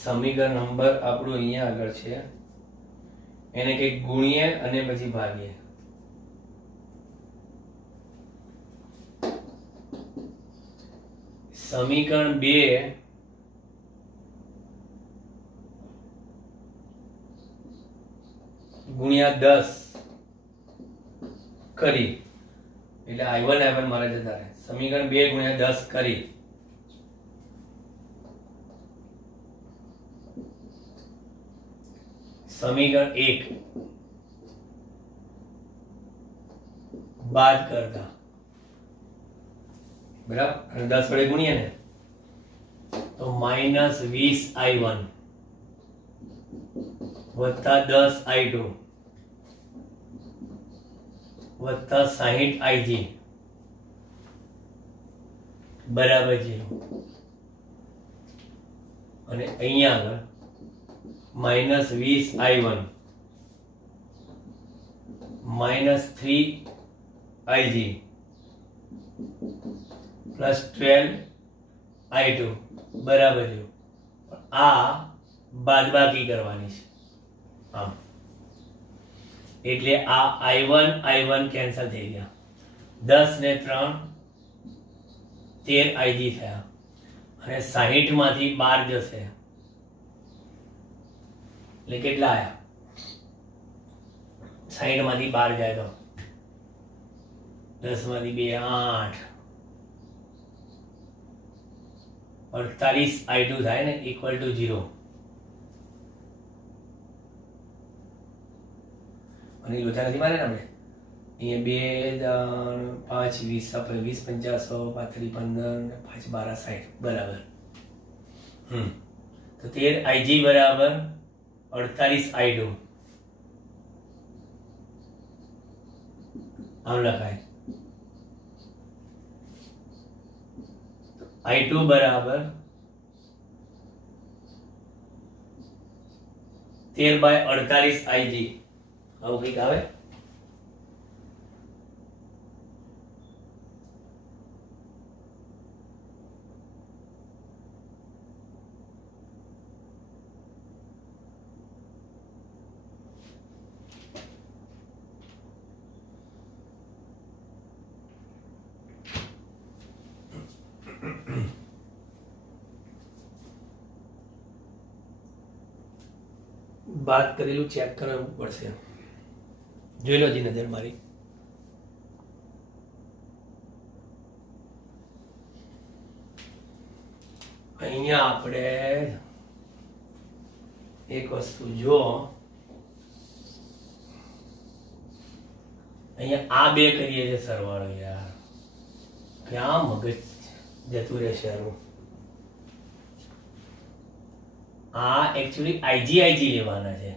સમીકરણ નંબર આપણું અહીંયા આગળ છે એને કંઈક ગુણીએ અને પછી ભાગીએ સમીકરણ 2 ગુણ્યા 10 કરી એટલે i1 મારે જતા રહે સમીકરણ 2 ગુણ્યા 10 કરી સમીકરણ 1 બાદ કરતા, બરાબર, અને 10 વડે ગુણીએ ને તો -20i1 વત્તા 10i2 વત્તા 60ig બરાબર 0. અને અહીંયા આગળ -20i1 -3ig +12i2 બરાબર 0. આ બાદબાકી કરવાની છે આમ, એટલે આ i1 કેન્સલ થઈ ગયા. 10 ને 3 13ig થયા, અને 60 માંથી 12 જશે એટલે કેટલા આયા? 60 માંથી 12 જાય તો 10 માંથી 2 8, 48i2 થાય ને, ઇક્વલ ટુ 0. અને લોચા નથી મારે ને આપણે અહીંયા 2 5 20 20 50 100 35 15 5 12 60 બરાબર. તો 13ig બરાબર 48i2 આમ લખાય. i2 બરાબર 13/48ig આવું કંઈક આવે. બાદ કરેલું ચેક કરવું પડશે. જોઈ લો જી નજર મારી. અહીંયા આપણે એક વસ્તુ જો, અહીંયા આ બે કરીએ છે સરવાળો. યાર ક્યાં મગજ જતું રહેશે આનું. આ એકચ્યુઅલી IG લેવાના છે.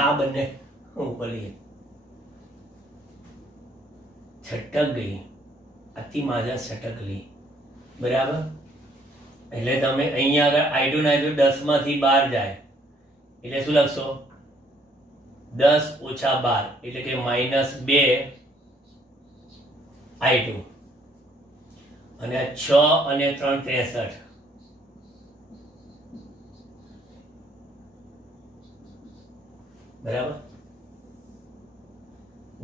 આ બંને ઉપરલી છટક ગઈ, અતિ માજા છટકલી, બરાબર. એટલે તમે અહીંયા આગળ i2 ના i2 10 માંથી 12 જાય એટલે શું લખશો? 10 ઓછા 12 એટલે કે -2i2. અને આ 6 અને 3 63, બરાબર.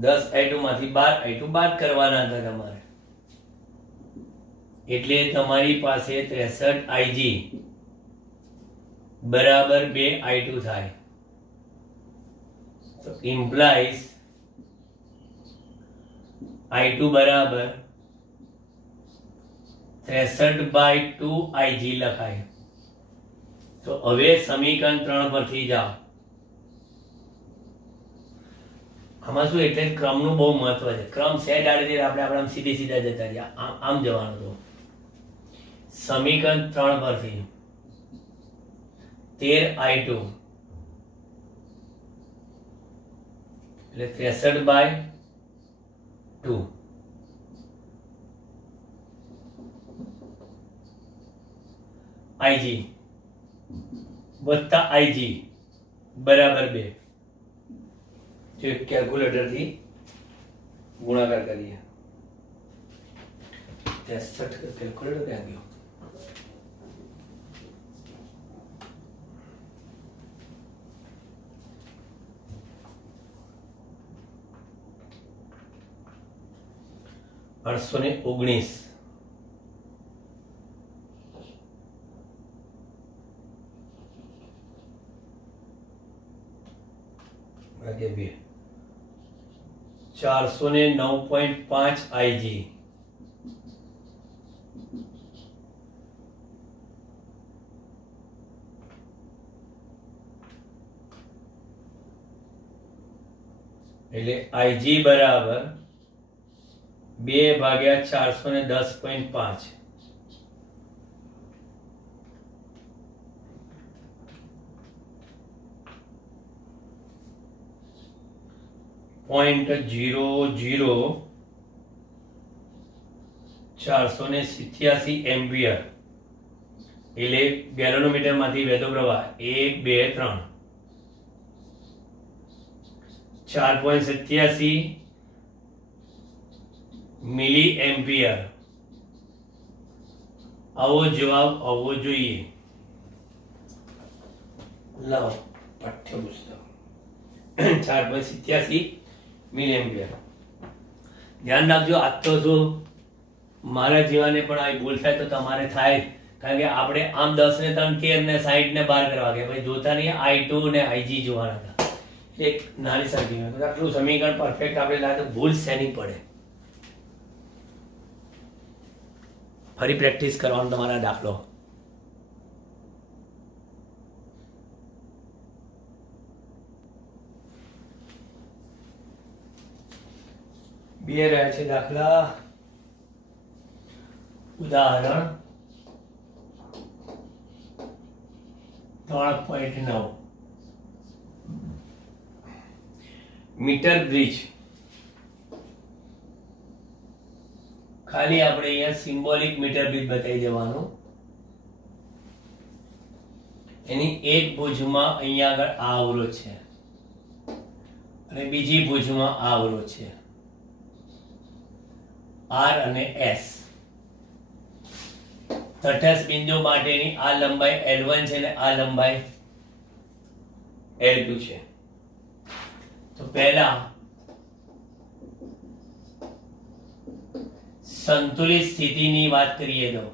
10i2 માંથી 12i2 બાદ કરવાના હતા તમારે, એટલે તમારી પાસે 63ig બરાબર 2i2 થાય. તો ઇમ્પ્લાઇઝ i2 બરાબર 63/2ig લખાય. તો હવે સમીકરણ 3 પરથી જાઓ. આમાં શું, એટલે ક્રમનું બહુ મહત્વ છે. ક્રમ સેટ આડી આપણે આમ સીધા જતા રહ્યા, આમ જવાનું હતું. સમીકરણ 3 પરથી 13i2 એટલે 63/2 ig વત્તા ig બરાબર 2. જો કેલ્ક્યુલેટર થી ગુણાકાર કરીએ. 63 કેલ્ક્યુલેટર ક્યાં ગયો? આઠસો ને 19 ભાગ્યા 2 409.5 IG એટલે IG બરાબર 2/410.5 0.00487 એમ્પિયર એટલે ગેલોનોમીટર માંથી વહેતો પ્રવાહ 1 2 3 4.87 મિલી એમ્પિયર આવો જવાબ આવવો જોઈએ. લાવો પાઠ્યપુસ્તક 4.87 મિલી એમ્પિયર. ધ્યાન રાખજો, આ તો જો મારા જીવાને પણ આવી ભૂલ થાય તો તમારે થાય, કારણ કે આપણે આમ 10 ને 3 13 ને 60 ને 12 કરવા ગયા, પછી જોતા નહીં I2 ને IG જોવાના હતા. એક નાની સરખી આટલું સમીકરણ પરફેક્ટ આપણે લાગે તો ભૂલ શેની પડે. ફરી પ્રેક્ટિસ કરવાનો તમારા દાખલો. બે રહ્યા છે દાખલા. ઉદાહરણ 3.9 મીટર બ્રિજ. ખાલી આપણે અહીંયા સિમ્બોલિક મીટર બ્રિજ બતાવી દેવાનું. એની એક ભુજમાં અહીંયા આગળ આ અવરોધ છે અને બીજી ભુજમાં આ અવરોધ છે, R અને S. તટસ્થ બિંદુ માટેની આ લંબાઈ L1 છે અને આ લંબાઈ L2 છે. તો પહેલા સંતુલિત સ્થિતિની વાત કરીએ તો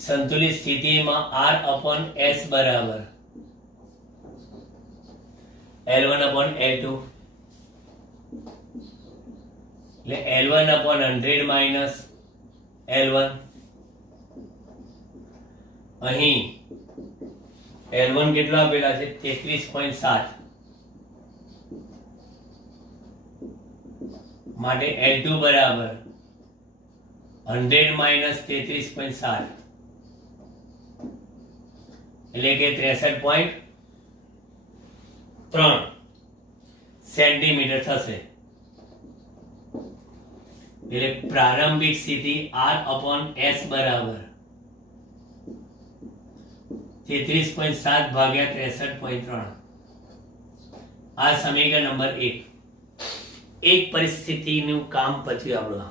સંતુલિત સ્થિતિમાં R/S બરાબર L1/L2 એટલે L1/100 માઇનસ L1. અહીં L1 કેટલો આપેલા છે 33.7 માટે L2 બરાબર 100 માઇનસ 33.7 એટલે કે 63.3 સેન્ટીમીટર થશે. એટલે પ્રારંભિક સ્થિતિ R/S બરાબર 33.7 ભાગ્યા 63.3. આ સમીકરણ નંબર 1. એક પરિસ્થિતિનું કામ પછી આપણું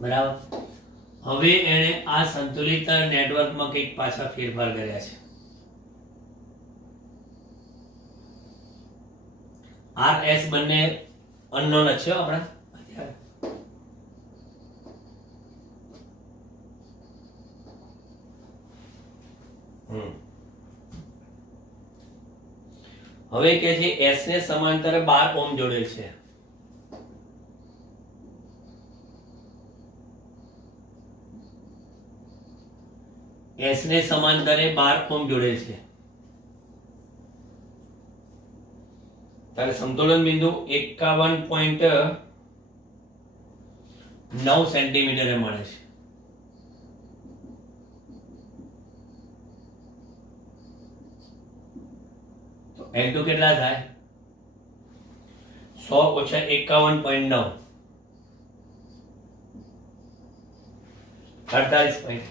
બરાબર. હવે એને આ સંતુલિત નેટવર્કમાં કંઈક પાછા ફેરફાર કર્યા છે. RS બંને અનનોન છે આપણા અત્યારે. હવે કે છે S ને સમાંતરે 12 ઓહ્મ જોડેલ છે. S ને સમાંતરે 12 ઓહ્મ જોડેલ છે. ત્યારે સમતોલન બિંદુ 51.9 સેન્ટીમીટરે મળે છે. L2 કેટલા થાય 100 ઓછા 51.9 48.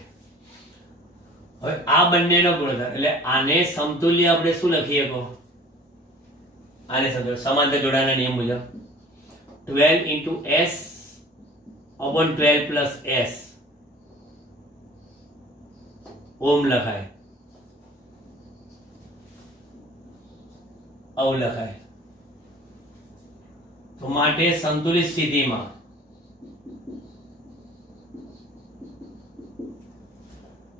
હવે આ બંનેનો ગુણોત્તર એટલે આને સમતુલ્ય આપણે શું લખીએ કહો? આને સમજો સમાંતર જોડાણના નિયમ મુજબ 12 into S upon 12 plus S ઓમ લખાય, આવું લખાય. તો માટે સંતુલિત સ્થિતિમાં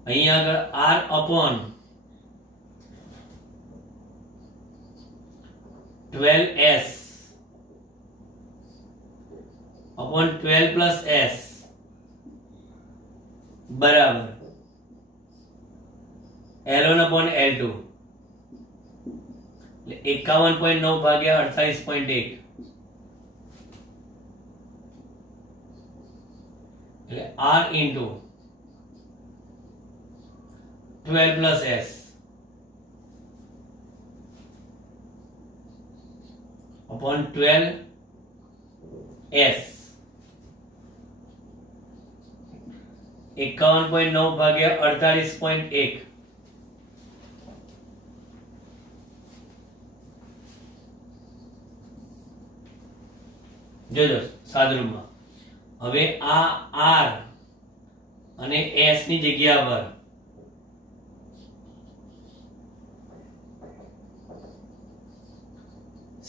અહીંયા આગળ R upon 12S upon 12 plus S બરાબર L1 upon L2 એટલે 51.9 ભાગ્યા 48.1 એટલે r into 12 plus s upon 12 s 51.9 ભાગ્યા 48.1 જોજો સાદરૂપમાં હવે આ r અને s ની જગ્યા પર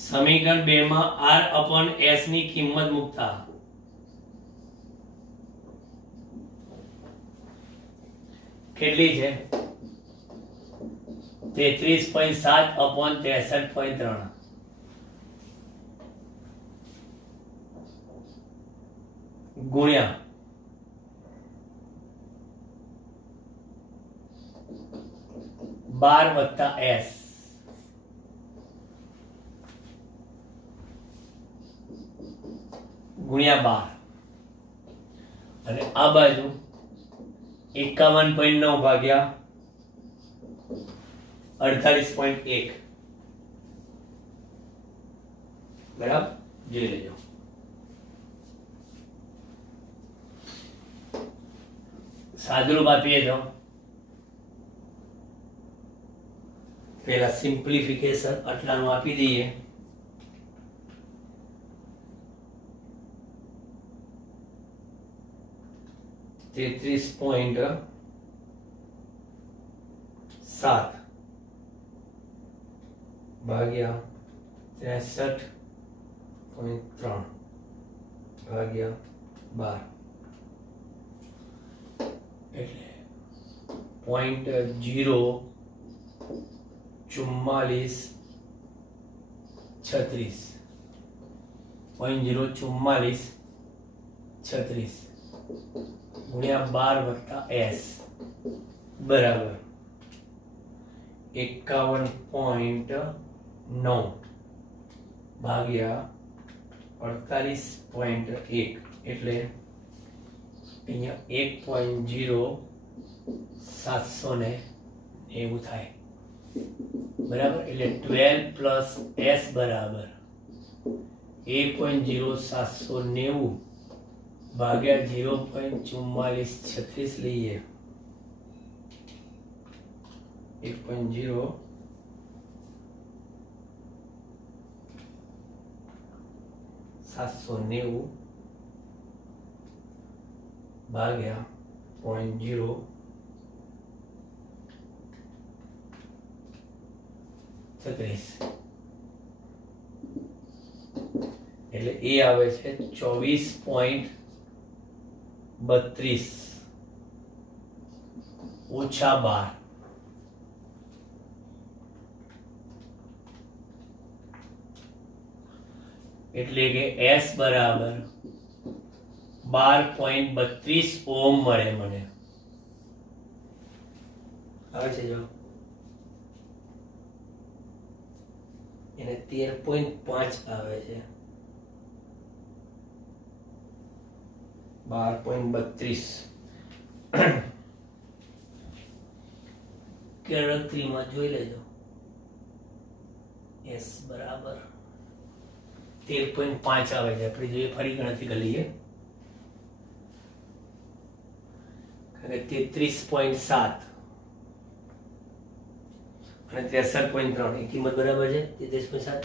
સમીકરણ 2 માં r upon s ની કિંમત મૂકતા કેટલી છે 33.7 upon 63.3 ગુણ્યા 12 વત્તા s ગુણ્યા 12 અને આ બાજુ 51.9 ભાગ્યા 48.1 બરાબર જોઈ લેજો સાદુરૂપ આપીએ તો પહેલા સિમ્પ્લિફિકેશન આટલાનું આપી દઈએ .7 ભાગ્યા 63.3 ભાગ્યા 12 એટલે 0.04436 ગુણ્યા 12 વત્તા s બરાબર 51.9 ભાગ્યા 48.1 એટલે અહીંયા 1.0790 થાય બરાબર એટલે 12 પ્લસ s બરાબર 1.0790 ભાગ્યા 0.4436 લઈએ 1.0 790 ભાગ્યા 0.0 36 એટલે એ આવે છે 24.32 ઓછા 12 એટલે કે s બરાબર 12.32 ઓમ મળે મને આવે છે જો એને 13.5 આવે છે 12.32 ગણતરીમાં જોઈ લેજો s બરાબર 13.5 આવે છે આપણે જોઈએ ફરી ગણતરી કરી લઈએ અને 33.7 અને 63.3 એ કિંમત બરાબર છે 33.7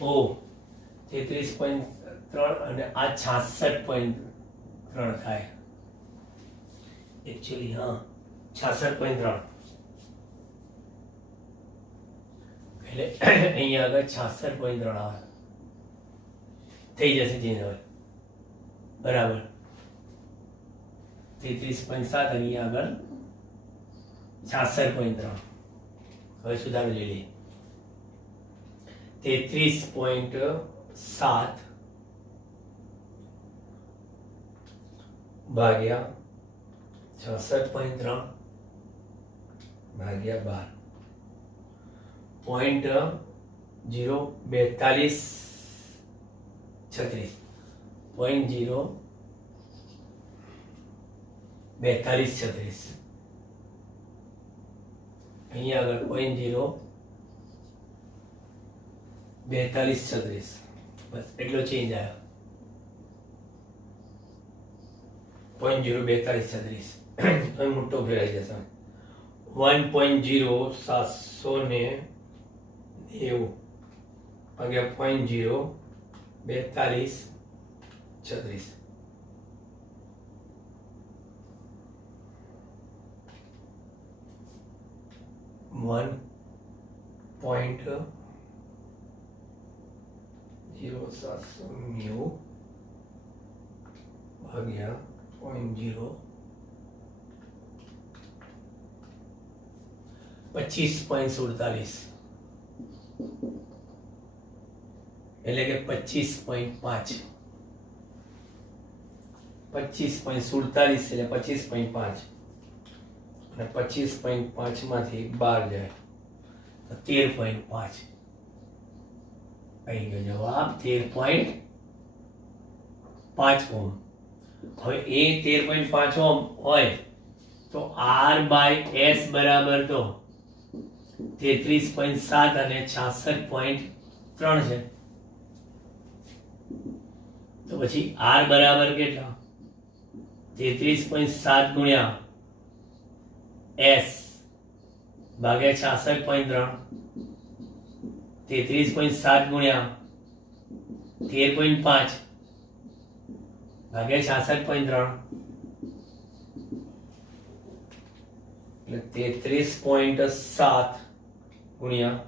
ઓ 33.3 અને આ 66.3 થાય એકચ્યુઅલી હા 66.3 એટલે અહીંયા આગળ 66.3 આવે થઈ જશે ચેન્જ હવે બરાબર 33.7 અહીંયા આગળ 66.3 હવે સુધારો જોઈ લઈએ 33.7 ભાગ્યા 66.3 ભાગ્યા 12 0.4236 0.4236 અહીંયા આગળ 0.4236 બસ એટલો ચેન્જ આવ્યો 0.4236 મોટો ફેરાઈ જશે 1.0790 ભાગ્યા 0.4236 1.0790 ભાગ્યા 25.47 એટલે કે 25.5 એટલે 25.5 અને 25.5 માંથી 12 જાય તો 13.5 આવી ગયો જવાબ 13.5 ઓમ. હવે એ 13.5 ઓમ હોય તો R બાય S બરાબર તો 33.7 અને 66.3 છે. તો પછી R બરાબર કેટલા 33.7 ગુણ્યા S ભાગ્યા 66.3 33.7 ગુણ્યા 13.5 ભાગ્યા 66.3 એટલે 33.7 ગુણ્યા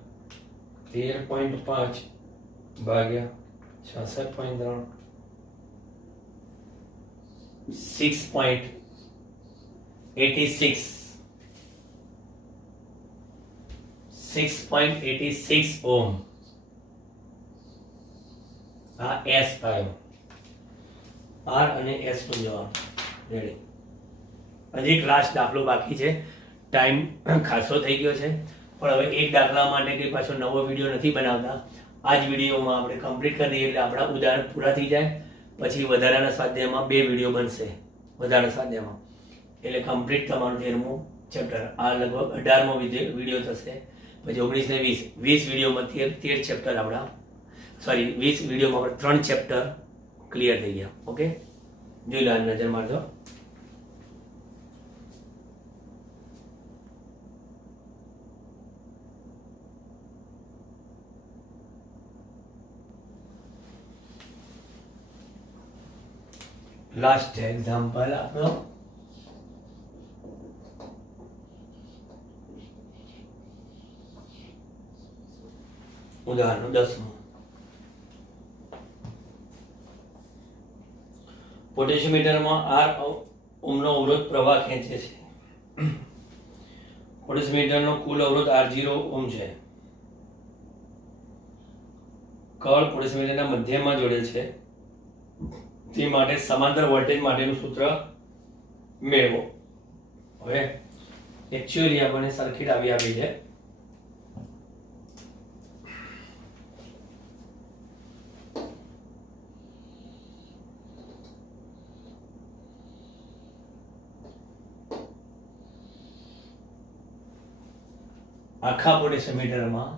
13.5 ભાગ્યા 66.3 6.86 ઓમ. આ S થયો. R અને S નો જવાબ રેડી. હજી એક લાસ્ટ દાખલો બાકી છે. ટાઈમ ખાસો થઈ ગયો છે પણ હવે એક દાખલા માટે કંઈ પાછો નવો વિડીયો નથી બનાવતા. આ જ વિડીયોમાં આપણે કમ્પ્લીટ કરી દઈએ એટલે આપણા ઉદાહરણ પૂરા થઈ જાય. પછી વધારાના સ્વાધ્યાયમાં 2 વિડીયો બનશે વધારાના સ્વાધ્યાયમાં એટલે કમ્પ્લીટ તમારું 13મું ચેપ્ટર. આ લગભગ 18મો વિડીયો થશે. પછી 19 ને 20 વિડીયોમાં 13 ચેપ્ટર આપણા 20 વિડીયોમાં આપણે 3 ચેપ્ટર ક્લિયર થઈ ગયા. ઓકે, જોઈ લો, નજર મારજો. લાસ્ટ એક્ઝામ્પલ આપણો ઉદાહરણ 10. પોટેશિયોમીટરમાં R ઓહ્મનો અવરોધ પ્રવાહ ખેંચે છે. પોટેશિયોમીટરનો કુલ અવરોધ R0 ઓહ્મ છે. કળ પોટેશિયોમીટરના મધ્યમાં જોડેલ છે. તે માટે સમાંતર વોલ્ટેજ માટેનું સૂત્ર મેળવો. હવે એક્ચ્યુઅલી આપણને સર્કિટ આપી છે. આખા પોટેશિયોમીટરમાં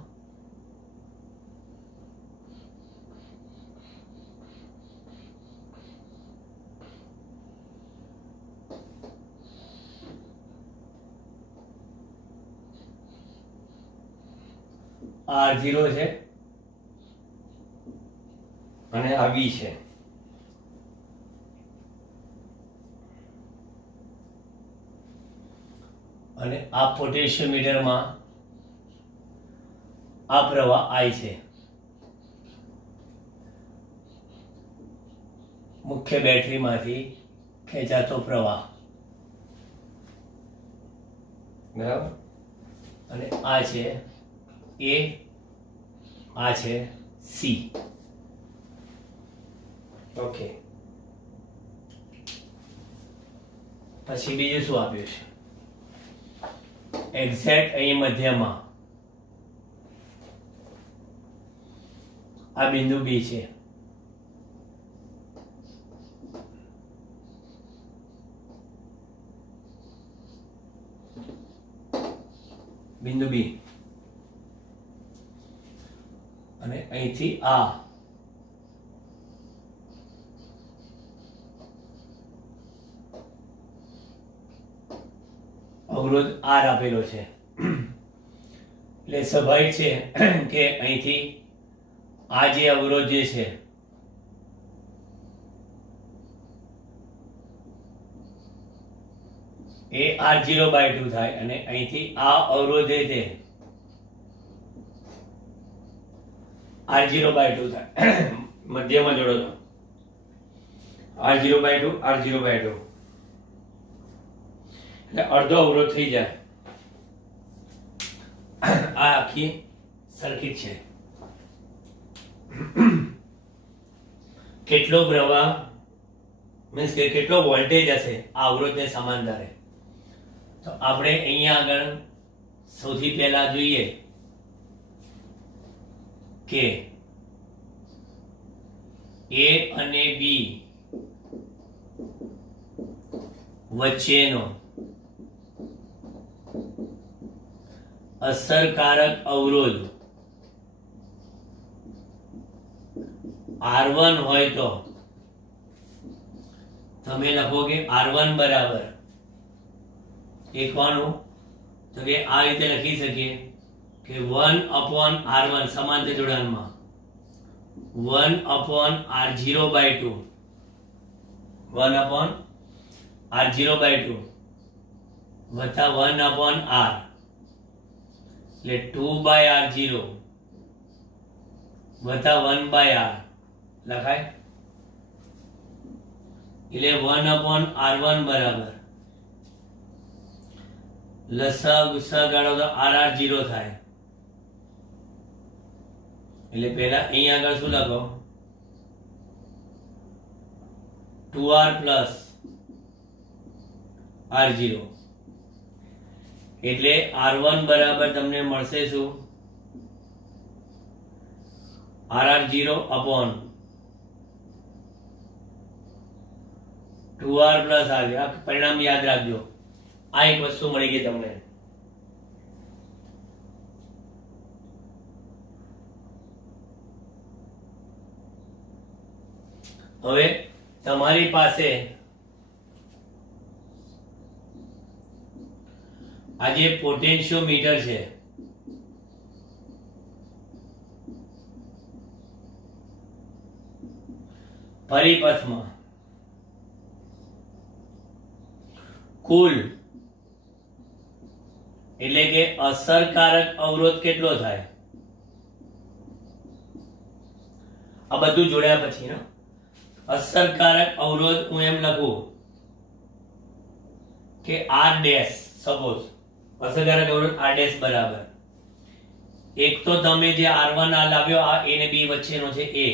R0 છે અને આ V છે. અને આ પોટેશિયોમીટરમાં આ પ્રવાહ I છે. મુખ્ય બેટરીમાંથી ખેંચાતો પ્રવાહ, બરાબર. અને આ છે A, આ છે C. ઓકે, પછી બીજું શું આપ્યું છે? એક્ઝેક્ટ અહીં મધ્યમાં આ બિંદુ બી છે. બિંદુ બી અને અહીંથી આ અવરોધ આર આપેલો છે. એટલે સ્વાભાવિક છે કે અહીંથી આ જે અવરોધ જે છે એ R0/2 થાય અને અહીંથી આ અવરોધ તે R0/2 થાય. મધ્યમાં જોડો તો R0/2 R0/2 એટલે અડધો અવરોધ થઈ જાય. આ આખી સર્કિટ છે. કેટલો પ્રવાહ મીન્સ કે કેટલો વોલ્ટેજ હશે આ અવરોધને સમાંતરે, તો આપણે અહીંયા આગળ સૌથી પહેલા જોઈએ કે A અને B વચ્ચેનો અસરકારક અવરોધ R1 હોય તો તમે લખો કે R1 બરાબર એકવાનું, તો કે આ રીતે લખી શકીએ કે 1/R1 સમાંતર જોડાણમાં 1/R0/2 1/R0/2 વત્તા 1/R એટલે 2/R0 વત્તા 1/R લખાય. એટલે 1/R1 બરાબર લસા ગુસા ગાળો તો RR0 થાય. એટલે પહેલા અહીં આગળ શું લખો 2R પ્લસ R0 એટલે R1 બરાબર તમને મળશે શું RR0 upon 2R plus R0. આ પરિણામ યાદ રાખજો. આ એક વસ્તુ મળી ગઈ તમને. હવે તમારી પાસે આ જે પોટેન્શિયોમીટર છે પરિપથમાં કુલ એટલે કે અસરકારક અવરોધ કેટલો થાય, આ બધું જોડ્યા પછી ને અસરકારક અવરોધ હું એમ લખું કે R ડેશ, સપોઝ અસરકારક અવરોધ R ડેશ બરાબર એક તો તમે જે R1 આ લાવ્યો આ A ને B વચ્ચેનો છે એ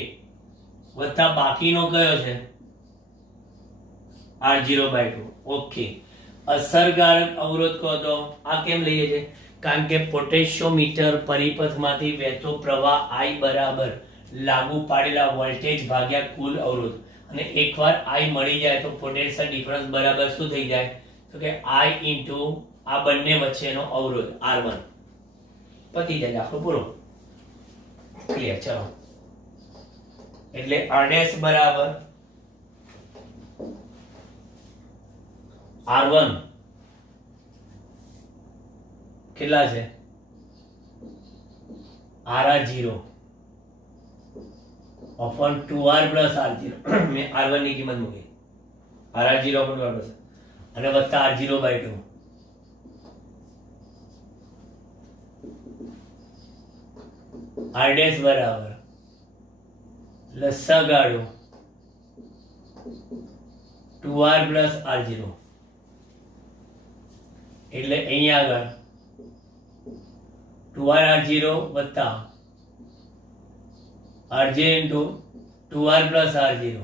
વત્તા બાકીનો કયો છે R0/2. ઓકે, અસરકારક અવરોધ કહો તો આ કેમ લઈએ છે કારણ કે પોટેન્શિયોમીટર પરિપથમાંથી વહેતો પ્રવાહ I બરાબર લાગુ પાડેલા વોલ્ટેજ ભાગ્યા કુલ અવરોધ, અને એકવાર I મળી જાય તો પોટેન્શિયલ ડિફરન્સ બરાબર શું થઈ જાય તો કે I ઇન્ટુ આ બંને વચ્ચેનો અવરોધ R1. પતી જાય દાખલો પૂરો. ક્લિયર? ચલો, એટલે R ડેશ બરાબર R1 કેટલા છે RR0 upon 2R plus R0 મેં R1 ની કિંમત મૂકી RR0 upon 2R plus અને વત્તા R0/2 R ડેશ બરાબર લસા ગાળો 2R plus R0 એટલે અહીંયા આગળ 2R R0 વત્તા RJ into 2R plus R0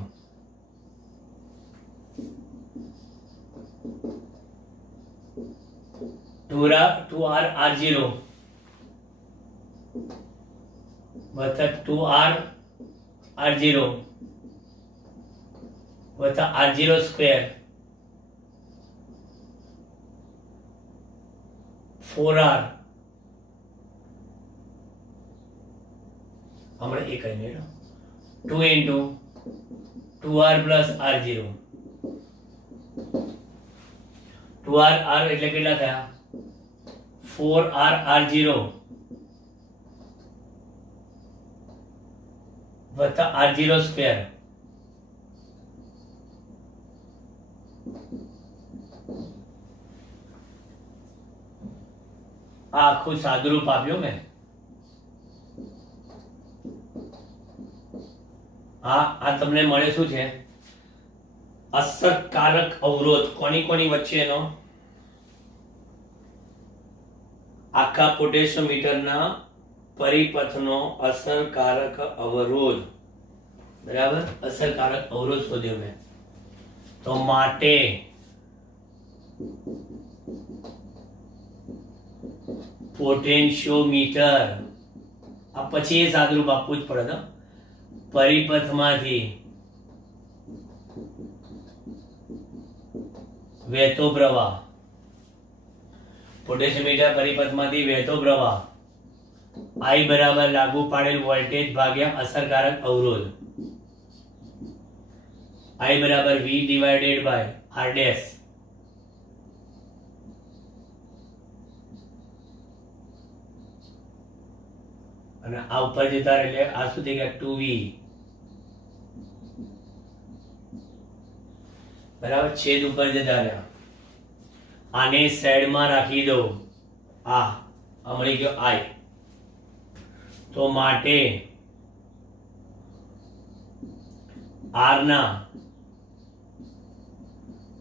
2 2r r0 વત્તા 2r r0 વત્તા r0 સ્ક્વેર 4r હમણાં એક જ minute 2 into 2r plus r0 2r r એટલે કેટલા થયા 4r r0 વત્તા r0 સ્ક્વેર આ આખું સાદુરૂપ આપ્યું મેં આ તમને મળે શું છે અસરકારક અવરોધ કોની વચ્ચેનો આખા પોટેન્શિયોમીટરના પરિપથનો અસરકારક અવરોધ બરાબર અસરકારક અવરોધ શોધ્યો મેં તો માટે પોટેન્શિયોમીટર આ પછી એ સાદુરૂપ આપવું જ પડે પરિપથમાંથી વહેતો પ્રવાહ પોટેન્શિયોમીટર પરિપથમાંથી વહેતો પ્રવાહ I બરાબર લાગુ પાડેલ વોલ્ટેજ ભાગ્યા અસરકારક અવરોધ I બરાબર V divided by R dash અને આ ઉપર જતા એટલે આ શું થઈ ગયા 2V બરાબર છેદ ઉપર જતા રહ્યા આને સાઈડમાં રાખી દો આ મળી ગયો I તો માટે R ના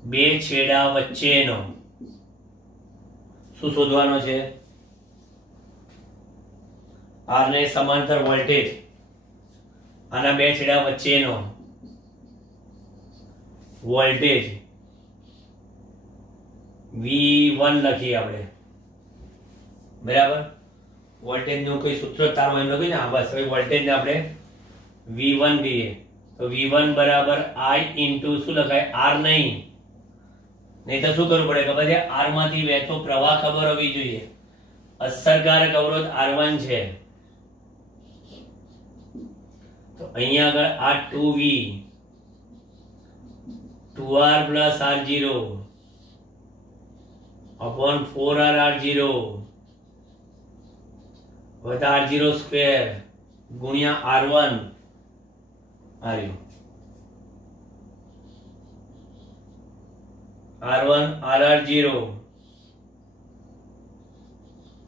બે છેડા વચ્ચેનો શું શોધવાનો છે R ને સમાંતર વોલ્ટેજ આના બે છેડા વચ્ચેનો વોલ્ટેજ V1 લખીએ આપણે બરાબર વોલ્ટેજ નું કોઈ સૂત્ર તારમાં એમ લખ્યું ને બસ હવે વોલ્ટેજ ને આપણે V1 કહીએ તો V1 બરાબર I ઇન્ટુ શું લખાય R નહીં તો શું કરવું પડે ખબર છે R માંથી વહેતો પ્રવાહ ખબર હોવી જોઈએ અસરકારક અવરોધ R1 છે તો અહીંયા આગળ આ 2V 2R plus R0 upon 4R R0 વત્તા R0 સ્ક્વેર ગુણ્યા R1 આવ્યું R1 RR0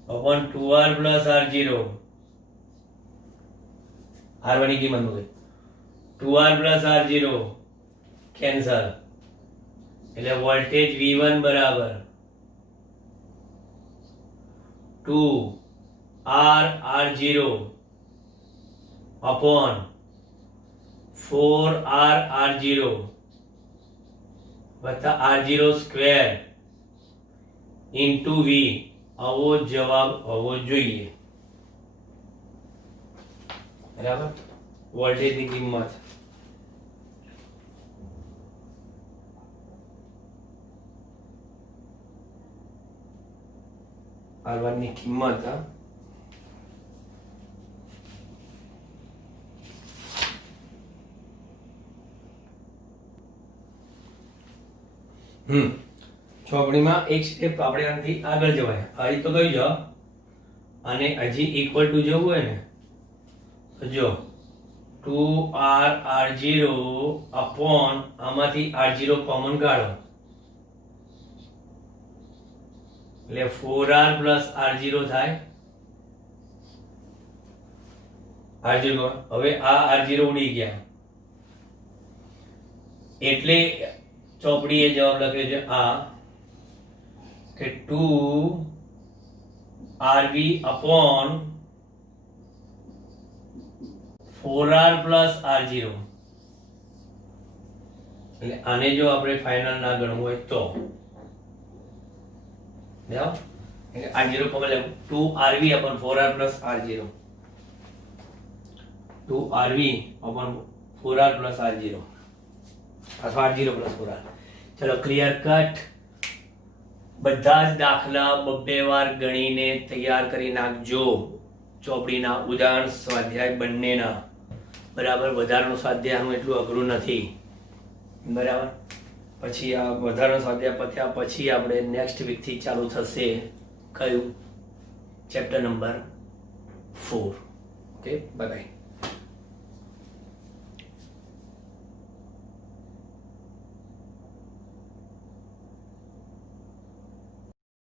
upon 2R plus R0 R1 ની કિંમત મૂકે 2R plus R0 કેન્સલ એટલે વોલ્ટેજ V1 બરાબર 2R R0 upon 4R R0 વત્તા R0 સ્ક્વેર ઇન્ટુ V આવો જવાબ હોવો જોઈએ બરાબર વોલ્ટેજની કિંમત R1 ની કિંમત ચોપડીમાં એક સ્ટેપ આપણે આનાથી આગળ જવાય અહીં તો કહી જાઓ અને હજી ઇક્વલ ટુ જવું હોય ને તો જો 2R R0 upon આમાંથી R0 કોમન કાઢો એટલે 4R plus R0 થાય R0 હવે આ R0 ઉડી ગયા એટલે ચોપડીએ જવાબ લખ્યો છે આ કે 2RV upon 4R plus R0 એટલે આને જો આપણે ફાઇનલ ના ગણવું હોય તો R0 કોમન લેવું 2RV upon 4R plus R0 2RV upon 4R plus R0 અથવા R0 plus 4R. ચલો ક્લિયર કટ. બધા જ દાખલા બબ્બે વાર ગણીને તૈયાર કરી નાખજો. ચોપડીના ઉદાહરણ સ્વાધ્યાય બંનેના. બરાબર. વધારાનું સ્વાધ્યાયનું એટલું અઘરું નથી. બરાબર. પછી આ વધારાનું સ્વાધ્યાય પત્યા પછી આપણે નેક્સ્ટ વીકથી ચાલુ થશે કયું chapter number 4. Okay bye bye.